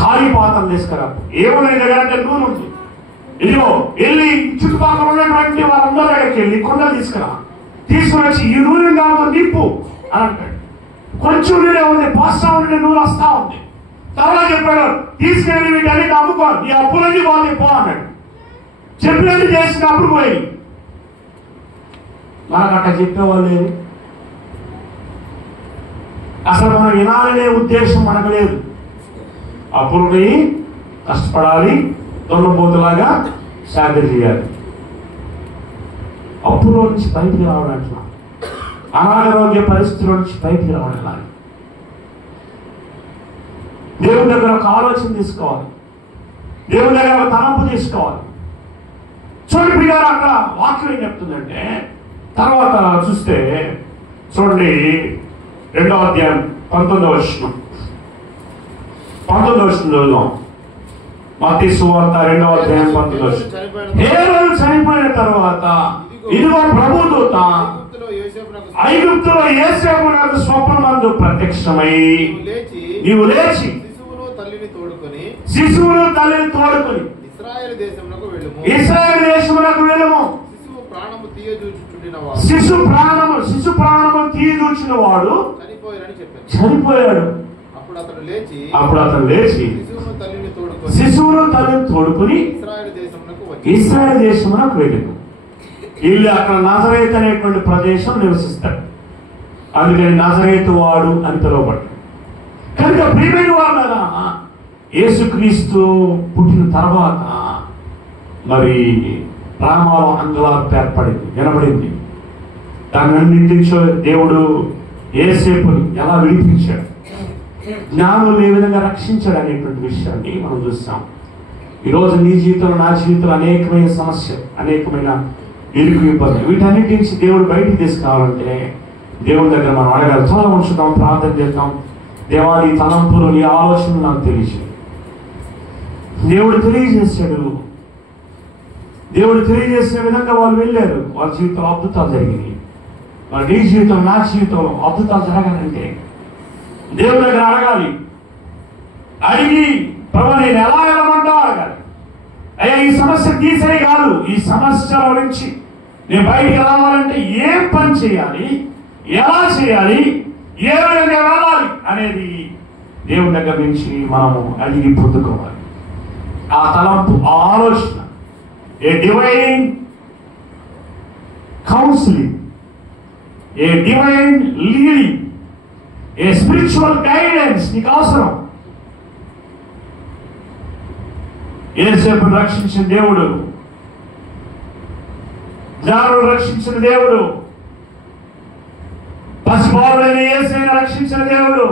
ఖాళీ పాత్రలు తీసుకురాకు. ఏమన్నా దగ్గర అంటే నూనె ఉంది, ఇదిగో వెళ్ళి చుట్టుపక్కల ఉన్నటువంటి వాళ్ళందరి దగ్గరికి వెళ్ళి కుండలు తీసుకుని వచ్చి ఈ నూనె కాదు నింపు అని అంటాడు. కొంచెం నూనె ఉంది, పాస్తా ఉండే నూనె వస్తా ఉంది. తర్వాత చెప్పాడు తీసుకెళ్ళి వీటన్ని అమ్ముకో, ఈ అప్పులన్నీ పోతే పో అన్నాడు. చెప్పినట్టు చేసిన అప్పుడు పోయి మనకు అట్లా చెప్పేవాళ్ళు లేదు. అసలు మనం వినాలనే ఉద్దేశం మనకు లేదు. అప్పులు కష్టపడాలి, దొంగపోతులాగా సాగరి చేయాలి. అప్పులో నుంచి బయటికి రావడానికి, అనారోగ్య పరిస్థితుల నుంచి బయటికి రావడానికి దేవుని దగ్గర ఒక ఆలోచన తీసుకోవాలి, దేవుని దగ్గర ఒక తలంపు తీసుకోవాలి. చూడండి గారు అక్కడ వాక్యం ఏం చెప్తుందంటే తర్వాత చూస్తే చూడండి 2వ అధ్యాయం 19వ వచనం చదువుదాం. మత్తయి సువార్త 2వ అధ్యాయం 19వ వచనం. హేరోదు చనిపోయిన తర్వాత ఇదిగో ప్రభుదూత ఐగుప్తులో యోసేపునకు స్వప్నమందు ప్రత్యక్షమై నీవు లేచి శిశువును తల్లిని తోడుకొని ఇశ్రాయేలు దేశమునకు వెళ్ళుము. శిశు ప్రాణము తీయదూచిన వాడు చనిపోయాడు. అప్పుడు అతను లేచి శిశువును తల్లిని తోడుకొని ఇశ్రాయేలు దేశమునకు వెళ్ళును. వీళ్ళు అక్కడ నజరేతు అనేటువంటి ప్రదేశం నివసిస్తాడు. అందుకని నజరేతు వాడు అని పిలువబడ్డాడు. కనుక ప్రియమైన వాళ్ళ యేసుక్రీస్తు పుట్టిన తర్వాత మరి రామాలో అంగలార్పు ఏర్పడింది, వినబడింది. దాన్నింటించో దేవుడు యేసేపుని ఎలా విడిపించాడు, జ్ఞానులు ఏ విధంగా రక్షించాడు అనేటువంటి విషయాన్ని మనం చూస్తాం. ఈరోజు నీ జీవితంలో నా జీవితంలో అనేకమైన సమస్యలు, అనేకమైన ఇరుకు ఇబ్బంది, వీటన్నిటి నుంచి దేవుడు బయటికి తీసుకురావాలంటే దేవుని దగ్గర మనం అడగాలి. చాలా ఉంచుతాం, ప్రార్థన చేద్దాం. దేవా నీ తలంపులు, నీ ఆలోచనలు నాకు తెలియజేయి. దేవుడు తెలియజేసిన విధంగా వాళ్ళు వెళ్ళారు. వాళ్ళ జీవితంలో అద్భుతాలు జరిగినాయి. మరి నీ జీవితం, నా జీవితంలో అద్భుతాలు జరగాలంటే దేవుడి దగ్గర అడగాలి. అడిగి ప్రభు నేను ఎలా వెళ్ళమంటావు అడగాలి. అయ్యా ఈ సమస్య తీసేది కాదు, ఈ సమస్యల నుంచి నేను బయటికి రావాలంటే ఏం పని చేయాలి, ఎలా చేయాలి, ఏ విధంగా వెళ్ళాలి అనేది దేవుడి దగ్గర నుంచి మనము అడిగి పొందుకోవాలి. ఆ తలంపు, ఆ ఆలోచన, a divine counselling, a divine leading, a spiritual guidance నీకు అవసరం. యేసేపును రక్షించిన దేవుడు, జ్ఞానులను రక్షించిన దేవుడు, పసిబాలుడైన యేసయ్యను రక్షించిన దేవుడు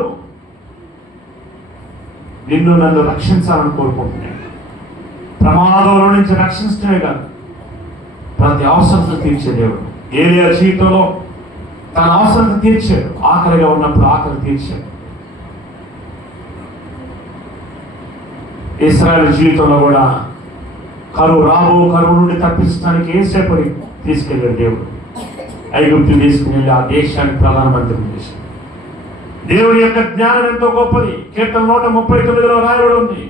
నిన్ను నన్ను రక్షించాలని కోరుకుంటున్నాడు. ప్రమాదంలో నుంచి రక్షించడమే కాదు, ప్రతి అవసరత తీర్చే దేవుడు. ఏలియా జీవితంలో తన అవసరత తీర్చాడు. ఆకలిగా ఉన్నప్పుడు ఆకలి తీర్చాడు. ఇశ్రాయేలు జీవితంలో కూడా కరువు నుండి తప్పించడానికి ఏసేపని తీసుకెళ్ళాడు దేవుడు. ఐగుప్తు తీసుకుని వెళ్ళి ఆ దేశానికి ప్రధానమంత్రిని చేశాడు. దేవుని యొక్క జ్ఞానం ఎంతో గొప్పది. కీర్తన 139లో రాయబడి ఉంది.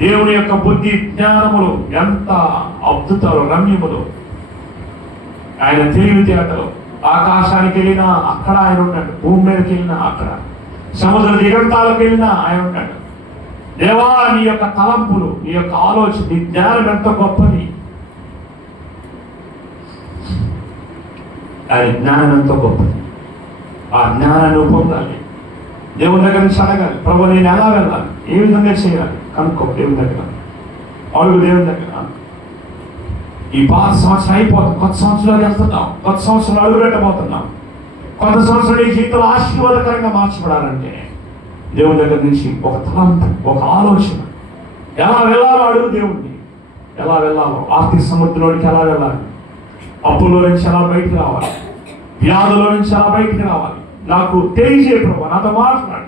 దేవుని యొక్క బుద్ధి జ్ఞానములు ఎంత అద్భుతాలు, రమ్యములు. ఆయన తెలివితేటలు. ఆకాశానికి వెళ్ళినా అక్కడ ఆయన ఉన్నాడు, భూమి మీదకి వెళ్ళినా అక్కడ, సముద్ర దిగంతాలకు వెళ్ళినా ఆయన ఉన్నాడు. దేవా, నీ యొక్క తలంపులు, నీ యొక్క ఆలోచన, నీ జ్ఞానం ఎంతో గొప్పది. ఆయన జ్ఞానం ఎంతో గొప్పది. ఆ జ్ఞానాన్ని పొందాలి. దేవుని దగ్గర నుంచి అడగాలి, ప్రభు నేను ఎలా వెళ్ళాలి, ఏ విధంగా చేయాలి కనుక్కో. దేవుని దగ్గర అడుగు. దేవుని దగ్గర ఈ పాత సంవత్సరం అయిపోతుంది, కొత్త సంవత్సరాలు వెళ్తున్నాం, కొత్త సంవత్సరాలు అడుగు పెట్టబోతున్నాం. కొత్త సంవత్సరం ఈ జీవితంలో ఆశీర్వాదకరంగా మార్చబడాలంటే దేవుని దగ్గర నుంచి ఒక తలంపు, ఒక ఆలోచన, ఎలా వెళ్ళాలో అడుగు దేవుణ్ణి. ఎలా వెళ్ళాలో, ఆర్థిక సముద్రంలోనికి ఎలా వెళ్ళాలి, అప్పులో నుంచి ఎలా బయటకు రావాలి, వ్యాధుల నుంచి ఎలా బయటకు రావాలి, నాకు తెలియజేయ ప్రభు, నాతో మాట్లాడు.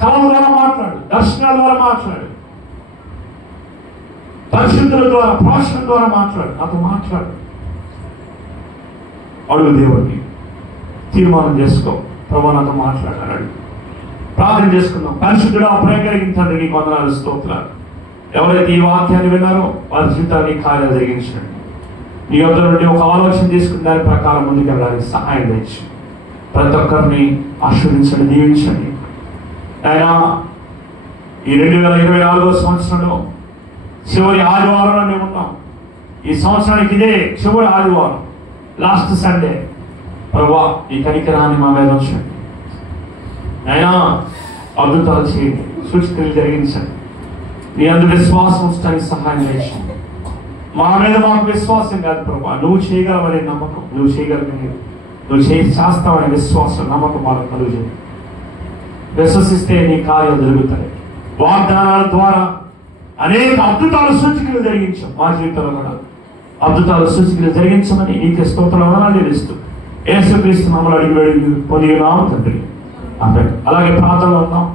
కళల ద్వారా మాట్లాడు, దర్శనాల ద్వారా మాట్లాడు, పరిశుద్ధుల ద్వారా, భాషల ద్వారా మాట్లాడు, నాతో మాట్లాడు. అడుగు దేవుడిని. తీర్మానం చేసుకో, ప్రభు నాతో మాట్లాడాడు. ప్రార్థన చేసుకుందాం. పరిశుద్ధుడు అభయం కలిగించండి. నీకు వందనాలు, స్తోత్రాలు. ఎవరైతే ఈ వాక్యాన్ని విన్నారో వారి జీవితాన్ని కార్యాలు జరిగించండి. నీ వద్ద నుండి ఒక ఆలోచన తీసుకుని దాని ప్రకారం ముందుకు వెళ్ళడానికి సహాయం చేయండి. ప్రతి ఒక్కరిని ఆశీర్వదించండి, దీవించండి. ఆయన ఈ 2024వ సంవత్సరంలో చివరి ఆదివారంలో మేము ఉన్నాం. ఈ సంవత్సరానికి ఇదే చివరి ఆదివారం, లాస్ట్ సండే. ప్రభువా, ఈ కనికరాన్ని మా మీద ఉంచండి. అయినా అద్భుతాలు చేయండి, సూచనలు జరిగించండి. నీ అందు విశ్వాసం ఉంచడానికి సహాయం చేయండి. మా మీద మాకు విశ్వాసం కాదు ప్రభా, నువ్వు చేయగలవనే నమ్మకం, నువ్వు చేయగలవని, నువ్వు చేస్తావనే విశ్వాసం, నమ్మకం మాకు కలుగుతుంది. విశ్వసిస్తే నీ కార్యాలు జరుగుతాయి. వాగ్దానాల ద్వారా అనేక అద్భుతాలు, సూచికలు జరిగించాం. మా జీవితంలో కూడా అద్భుతాలు, సూచికలు జరిగించమని నీకు స్తోత్రాలు చెల్లిస్తూ యేసుక్రీస్తు నామములో అడిగి పొంది ఉన్నాము తండ్రి. అలాగే ప్రార్థనలో ఉన్నాం.